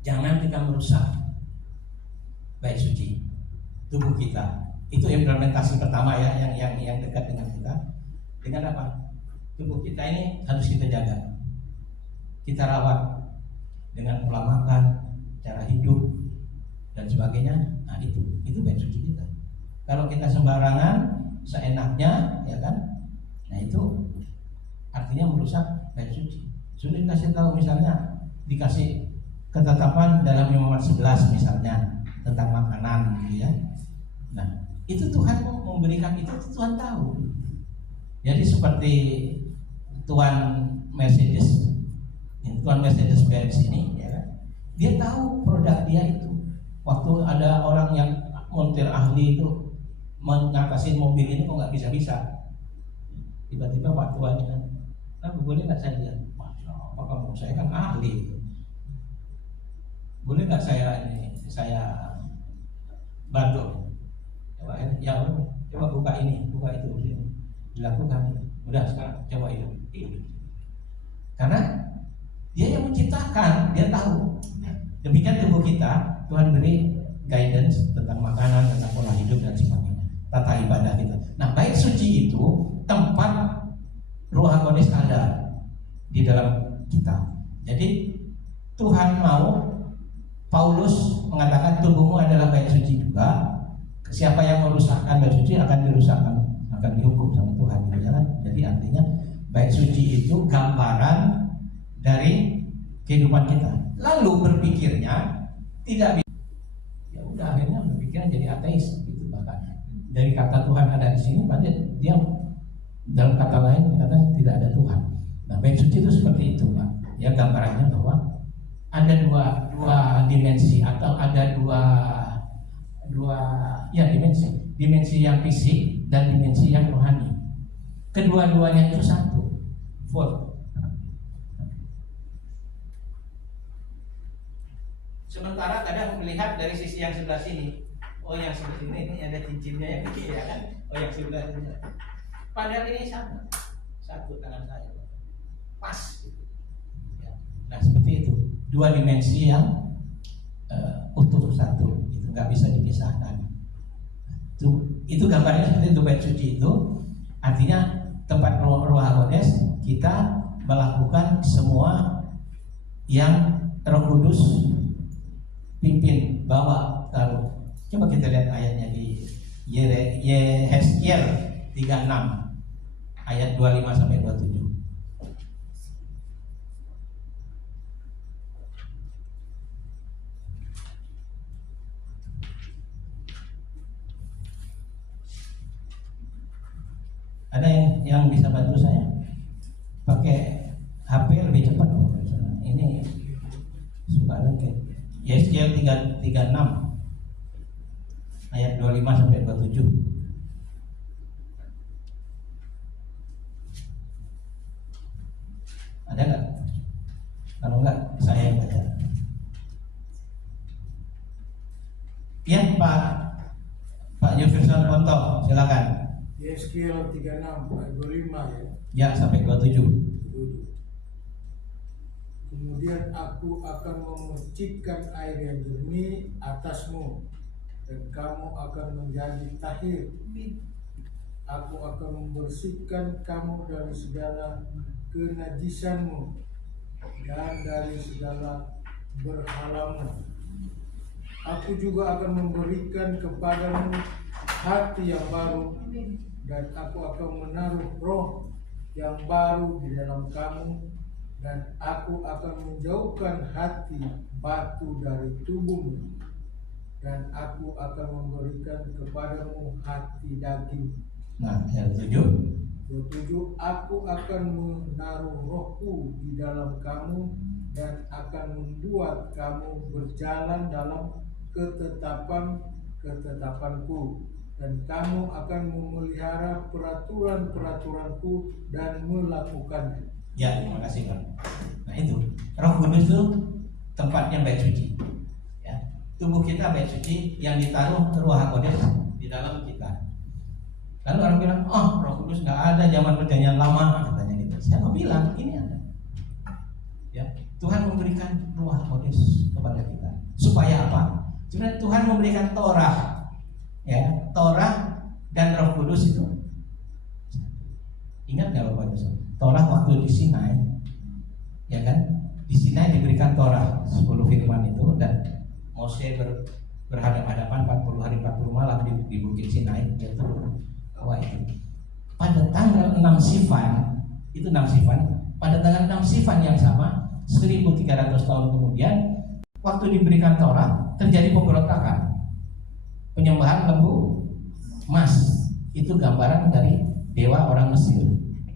Jangan kita merusak bait suci tubuh kita. Itu implementasi pertama ya, yang dekat dengan kita. Dengan apa? Tubuh kita ini harus kita jaga. Kita rawat dengan pola makan, cara hidup dan sebagainya. Nah, itu bait suci kita. Kalau kita sembarangan, seenaknya, ya kan? Nah, itu artinya merusak bait suci. Sudah dikasih tahu, misalnya dikasih ketetapan dalam Imamat 11 misalnya tentang makanan, gitu ya. Nah, itu Tuhan memberikan itu Tuhan tahu. Jadi seperti Tuan Mercedes Benz ini, ya kan? Dia tahu produk dia itu. Waktu ada orang yang montir ahli itu mengatasi mobil ini kok nggak bisa, tiba-tiba Pak Tuan kan, nah boleh nggak saya lihat? Apa kamu? Saya kan ahli. Boleh nggak saya bantu? Coba buka itu, dilakukan. Udah sekarang coba ini. Karena dia yang menciptakan, dia tahu. Demikian tubuh kita, Tuhan beri guidance tentang makanan, tentang pola hidup dan sebagainya, tata ibadah kita. Nah, bait suci itu tempat Ruh HaKodes ada di dalam kita. Jadi Tuhan mau, Paulus mengatakan tubuhmu adalah bait suci juga. Siapa yang merusakkan bait suci akan dirusakkan akan dihukum sama Tuhan, gitu ya kan? Jadi artinya bait suci itu gambaran dari kehidupan kita. Lalu berpikirnya tidak bisa, ya udah akhirnya berpikirnya jadi ateis gitu. Bahkan dari kata Tuhan ada di sini, berarti dia dalam kata lain kata tidak ada Tuhan. Nah, bait suci itu seperti itu, Pak. Ya, gambarannya bahwa ada dua dimensi atau ada dua ya dimensi yang fisik dan dimensi yang rohani. Kedua-duanya itu satu, full. Sementara kadang melihat dari sisi yang sebelah sini, oh yang sebelah sini ini ada cincinnya yang kecil ya kan, oh yang sebelah sini. Padahal ini sama, satu tangan saya, pas. Gitu. Ya. Nah seperti itu, dua dimensi yang utuh satu, itu nggak bisa dipisahkan. Itu gambarnya seperti itu, bait suci itu, artinya tempat Ruach HaKodes kita melakukan semua yang Roh Kudus pimpin, bawa, taruh. Coba kita lihat ayatnya di Yehezkiel 36 ayat 25 sampai 27. Ada yang bisa bantu saya? Pakai HP lebih cepat. Ini suka lagi. Yeskel 36 ayat 25 sampai 27. Ada nggak? Kalau nggak, saya yang baca. Ya, Pak Jefferson Ponto, silakan. Yeskel 36 ayat 25 ya. Ya, sampai 27. Kemudian aku akan memercikkan air yang jernih atasmu, dan kamu akan menjadi tahir. Aku akan membersihkan kamu dari segala kenajisanmu dan dari segala berhalamu. Aku juga akan memberikan kepadamu hati yang baru, dan aku akan menaruh roh yang baru di dalam kamu, dan aku akan menjauhkan hati batu dari tubuhmu, dan aku akan memberikan kepadamu hati daging. Nah, yang 7. Aku akan menaruh rohku di dalam kamu, dan akan membuat kamu berjalan dalam ketetapanku, dan kamu akan memelihara peraturan-peraturanku dan melakukannya. Ya, terima kasih Pak. Nah itu, Roh Kudus itu tempatnya bait suci. Ya, tubuh kita bait suci yang ditaruh Ruach HaKodes di dalam kita. Lalu orang bilang, oh Roh Kudus nggak ada zaman perjanjian lama, katanya gitu. Siapa bilang? Ini ada. Ya, Tuhan memberikan Ruach HaKodes kepada kita. Supaya apa? Sebenarnya Tuhan memberikan Torah, ya, Torah dan Roh Kudus itu. Ingat nggak Bapak Yusuf? Torah waktu di Sinai, ya kan? Di Sinai diberikan Torah 10 firman itu, dan Mose berhadapan-hadapan 40 hari 40 malam di Bukit Sinai, yaitu Hawa itu. Pada tanggal 6 Sivan, itu 6 Sivan, pada tanggal 6 Sivan yang sama, 1300 tahun kemudian, waktu diberikan Torah, terjadi pemberontakan, penyembahan lembu emas. Itu gambaran dari dewa orang Mesir,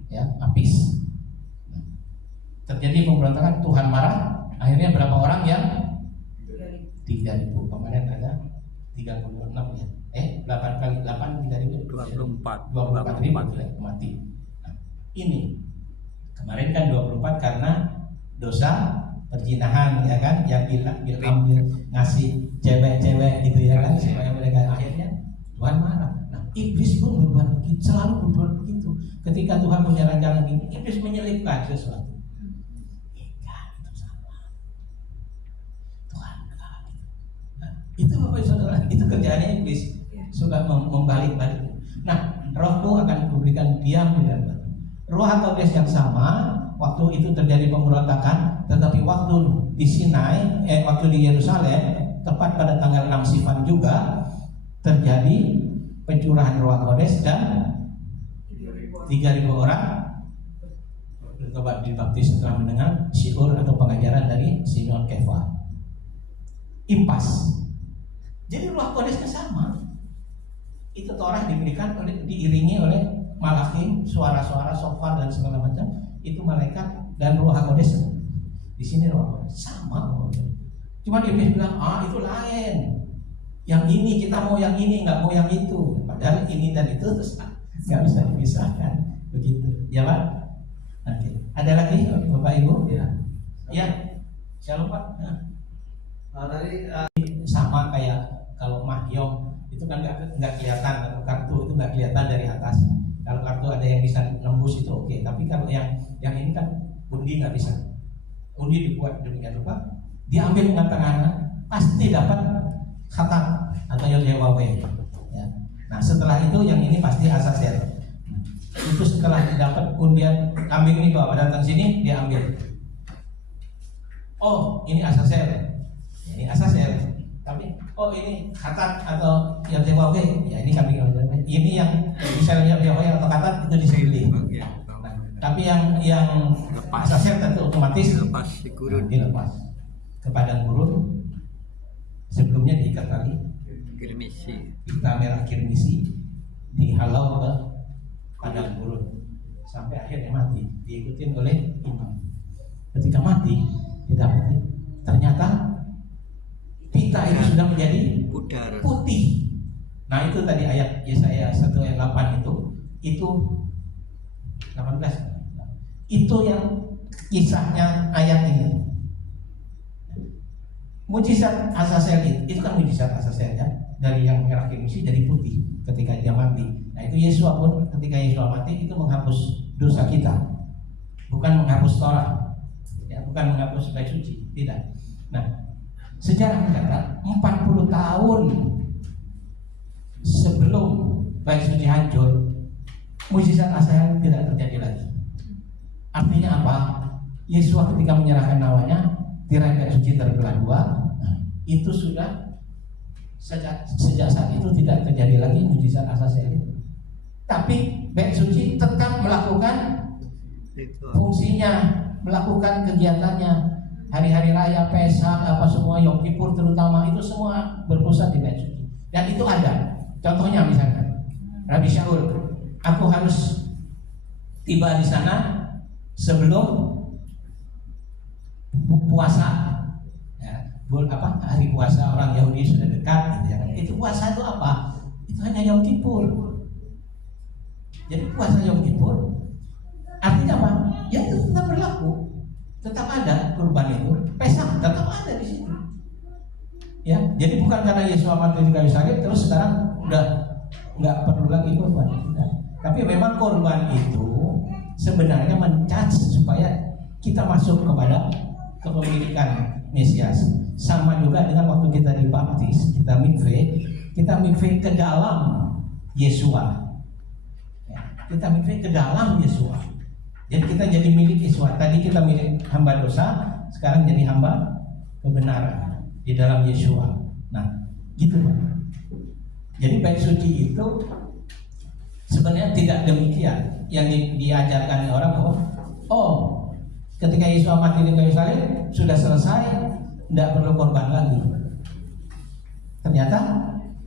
ya, Apis. Terjadi pemberontakan, Tuhan marah. Akhirnya berapa orang yang 3.000. Kemarin ada 36 ya. 8 kali 8 3.000. 24.000 ya, mati. Nah, ini kemarin kan 24 karena dosa perzinahan, ya kan, yang diambil ngasih cewek-cewek gitu, ya kan, supaya mereka, akhirnya Tuhan marah. Nah, iblis pun berbuat begitu, selalu berbuat begitu. Ketika Tuhan menjalan-jalan ini, iblis menyelipkan sesuatu. Enggak, itu salah. Tuhan enggak. Nah, itu Bapak Saudara, itu kerjaannya iblis, suka membalik-balik. Nah, Rohku akan kuberikan diam di dalam batu. Ruach HaKodes yang sama, waktu itu terjadi pemberontakan, tetapi waktu di Sinai, waktu di Yerusalem, tepat pada tanggal 6 Sivan juga terjadi pencurahan Ruach HaKodes dan 3.000 orang bertobat dibaptis setelah mendengar syiur atau pengajaran dari Simon Kefa. Impas. Jadi Ruh Kudusnya sama. Itu Torah diberikan diiringi oleh malakim, suara-suara, shofar dan segala macam. Itu malaikat dan Ruh Kudus. Di sini Ruh Kudus sama. Cuma Iblis bilang, itu lain. Yang ini kita mau yang ini, nggak mau yang itu. Padahal ini dan itu terus nggak bisa dipisahkan. Begitu. Ya Pak? Oke. Ada lagi Bapak Ibu? Ya. Ya. Shalom Pak. Tadi Sama kayak kalau mahyom itu kan nggak kelihatan, atau kartu itu nggak kelihatan dari atas. Kalau kartu ada yang bisa nembus itu oke. Tapi kalau yang ini kan undi nggak bisa. Undi dibuat demikian rupa, diambil dengan tangan pasti dapat khatam atau YOW. Ya. Nah setelah itu yang ini pasti asasel. Itu setelah didapat undian kambing ini bawa datang sini dia ambil. Oh ini asasel, ini asasel. Tapi ini khatam atau YOW. Ya ini kambing. Ini yang misalnya YOW atau khatam itu diseling. Nah, tapi yang asasel tentu otomatis lepas di gurun, dilepas ke padang gurun. Sebelumnya diikat tali kirmisi, pita merah kirmisi, dihalau ke padang gurun sampai akhirnya mati, diikutin oleh imam. Ketika mati didapati ternyata pita itu sudah menjadi pudar, putih. Nah itu tadi ayat Yesaya 1 ayat 8 itu 18. Itu yang kisahnya ayat ini. Mujizat Asasel itu kan mujizat Asaselnya dari yang merah kirmisi jadi putih ketika dia mati. Nah itu Yesua pun ketika Yesua mati itu menghapus dosa kita, bukan menghapus Torah, ya, bukan menghapus bait suci, tidak. Nah sejarah mencatat 40 tahun sebelum bait suci hancur, mujizat Asasel tidak terjadi lagi. Artinya apa? Yesua ketika menyerahkan nyawanya, tirai bait suci terbelah dua. Itu sudah sejak saat itu tidak terjadi lagi mujizat Asasel itu. Tapi bait suci tetap melakukan fungsinya, melakukan kegiatannya. Hari-hari raya, Pesak, apa semua, Yom Kippur terutama itu semua berpusat di bait suci. Dan itu ada. Contohnya misalkan Rabi Shaul, aku harus tiba di sana sebelum puasa. Hari puasa orang Yahudi sudah dekat gitu ya. Itu puasa itu apa? Itu hanya Yom Kippur. Jadi puasa Yom Kippur artinya apa? Ya itu tetap berlaku, tetap ada kurban itu, Pesak tetap ada di situ. Ya, jadi bukan karena Yesus mati di kayu salib terus sekarang udah nggak perlu lagi kurban. Tidak. Tapi memang kurban itu sebenarnya mencaci supaya kita masuk kepada kepemilikan Mesias. Sama juga dengan waktu kita dibaptis, kita mikve ke dalam Yesua. Ya, kita mikve ke dalam Yesua. Jadi kita jadi milik Yesua. Tadi kita milik hamba dosa, sekarang jadi hamba kebenaran di dalam Yesua. Nah, gitu Pak. Jadi bait suci itu sebenarnya tidak demikian. Yang diajarkan orang bahwa ketika Yesus mati di kayu salib sudah selesai, tidak perlu korban lagi. Ternyata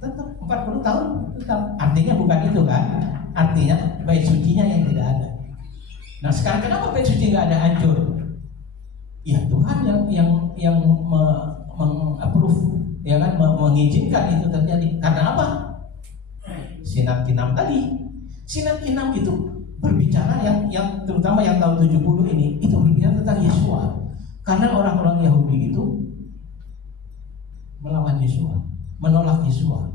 tetap 40 tahun tetap. Artinya bukan itu kan? Artinya bait sucinya yang tidak ada. Nah sekarang kenapa bait suci nggak ada hancur? Ya Tuhan yang mengapprove, ya kan, mengizinkan itu terjadi. Karena apa? Sinat Kinam tadi. Sinat Kinam itu berbicara yang terutama yang tahun 70 ini itu berbicara tentang Yesua. Karena orang-orang Yahudi itu melawan Yesua, menolak Yesua.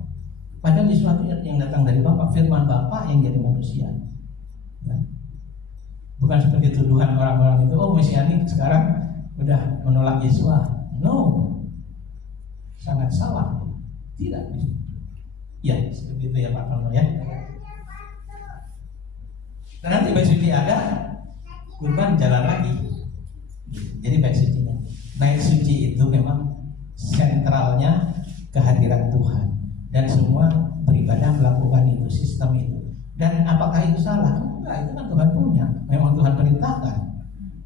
Padahal Yesua itu yang datang dari Bapa, firman Bapa yang jadi manusia. Ya. Bukan seperti tuduhan orang-orang itu, Mesianik sekarang udah menolak Yesua. No, sangat salah. Tidak. Ya, seperti itu ya Pak Tono ya. Dan nanti bait suci ada, kurban jalan lagi. Jadi bait sucinya. Bait suci itu memang sentralnya kehadiran Tuhan. Dan semua beribadah melakukan itu, sistem itu. Dan apakah itu salah? Enggak, itu kan Tuhan punya. Memang Tuhan perintahkan.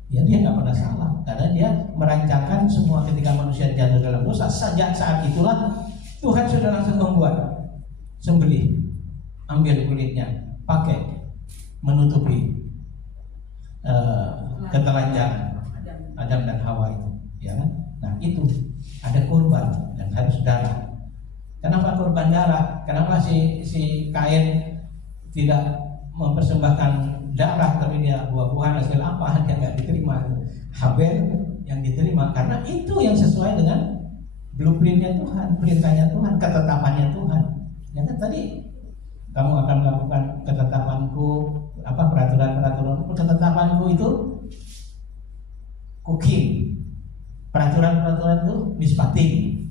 Ya dia nggak pernah salah karena dia merancangkan semua ketika manusia jatuh dalam dosa. Sejak saat itulah Tuhan sudah langsung membuat sembelih, ambil kulitnya, pakai menutupi ketelanjangan Adam dan Hawa itu, ya kan? Nah itu ada korban dan harus darah. Kenapa korban darah? Kenapa si Kain tidak mempersembahkan darah tapi dia buah-buahan hasil apa dia nggak diterima? Habel yang diterima karena itu yang sesuai dengan blueprintnya Tuhan, perintahnya Tuhan, ketetapannya Tuhan. Ya kan tadi kamu akan melakukan ketetapanku, peraturan-peraturanku, ketetapanku itu cooking, peraturan-peraturan itu mispating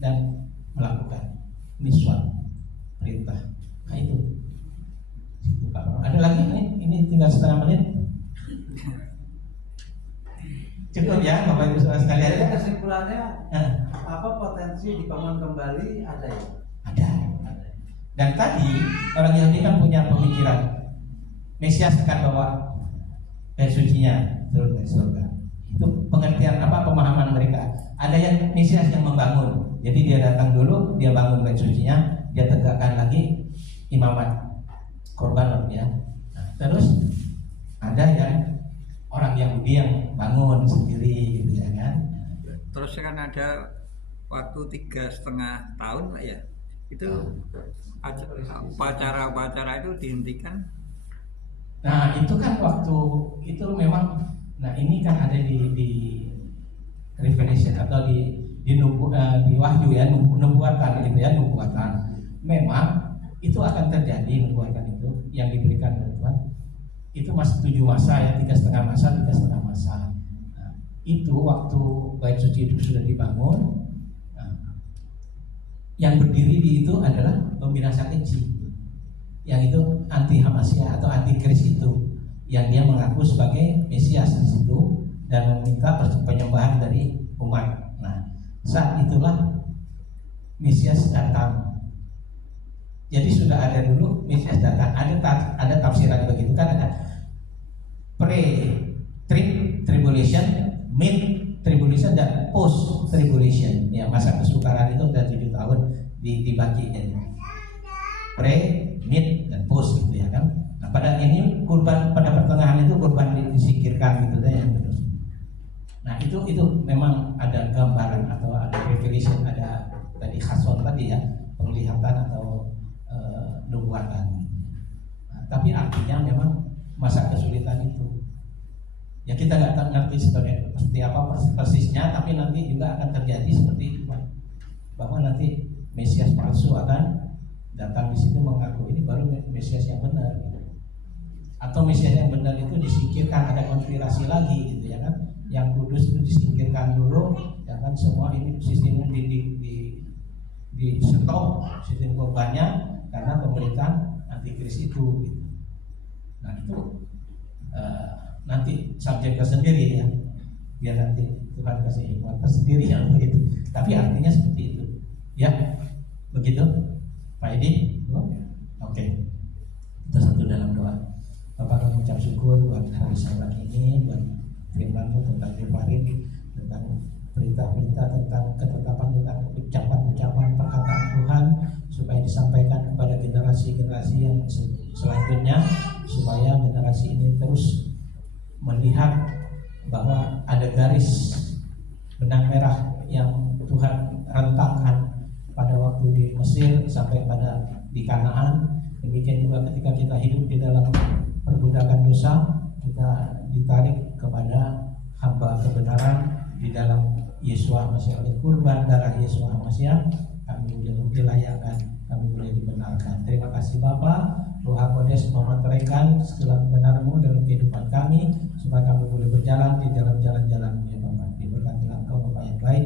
dan melakukan miswat perintah. Nah itu. Ada lagi ini tinggal setengah menit. Cukup ya Bapak Ibu Saudara sekalian. Jadi kesimpulannya apa potensi dibangun kembali ada ya? Ada. Dan tadi orang Yahudi kan punya pemikiran Mesias akan bawa kain sucinya turun ke surga. Itu pengertian pemahaman mereka. Ada yang Mesias yang membangun. Jadi dia datang dulu, dia bangun kain sucinya, dia tegakkan lagi imamat korban ya. Nah, terus ada yang orang Yahudi yang bangun sendiri gitu ya kan. Terus kan ada waktu 3,5 tahun lah ya. Itu upacara-upacara itu dihentikan. Nah itu kan waktu itu memang, nah ini kan ada di Revelation atau di Wahyu ya, nubuatan gitu ya, nubuatan. Memang itu akan terjadi nubuatan itu yang diberikan oleh Tuhan. Itu masih 7 masa ya, 3,5 masa. Nah, itu waktu bait suci itu sudah dibangun. Nah, yang berdiri di itu adalah pembinasa keji, yang itu anti Hamasya atau anti Kris itu, yang dia mengaku sebagai Mesias di situ dan meminta penyembahan dari umat. Nah, saat itulah Mesias datang. Jadi sudah ada dulu Mesias datang. Ada tafsiran begitu kan, ada pre-tribulation, mid-tribulation dan post-tribulation. Ya, masa kesukaran itu udah 7 tahun dibagi jadi pre, mid dan post gitu ya kan. Nah, pada ini kurban pada pertengahan itu kurban disingkirkan gitu deh yang terus. Nah, itu memang ada gambaran atau ada revelation, ada tadi khason tadi ya, penglihatan atau nubuatan. Nah, tapi artinya memang masa kesulitan itu ya kita nggak ngerti seperti apa persisnya, tapi nanti juga akan terjadi seperti itu Pak, bahwa nanti Mesias palsu akan datang di situ mengaku ini baru Mesias yang benar gitu. Atau Mesias yang benar itu disingkirkan, ada konspirasi lagi gitu ya kan, yang kudus itu disingkirkan dulu ya kan, semua ini sistemnya di stop sistem korbannya karena pemerintahan antikris itu gitu. Nah itu nanti subjek tersendiri ya, biar nanti Tuhan kasih hikmat tersendiri yang begitu. Tapi artinya seperti itu ya, begitu Pak Edi. Oke. Kita satu dalam doa. Bapak mengucap syukur buat hari Sabat ini, buat firman-Mu tentang Farid, tentang berita-berita, tentang ketetapan, tentang ucapan-ucapan perkataan Tuhan, supaya disampaikan kepada generasi-generasi yang selanjutnya, supaya generasi ini terus melihat bahwa ada garis benang merah yang Tuhan rentangkan pada waktu di Mesir sampai pada di Kanaan. Demikian juga ketika kita hidup di dalam perbudakan dosa, kita ditarik kepada hamba kebenaran di dalam Yesua Masih, oleh kurban darah Yesua Masih kami boleh dilayakkan, kami boleh dibenarkan. Terima kasih Bapa, Roh Kodes memeteraikan segala kebenaran-Mu dalam kehidupan kami, supaya kami boleh berjalan di dalam jalan-jalan-Mu ya Bapa. Diberkatilah Engkau Bapa yang baik,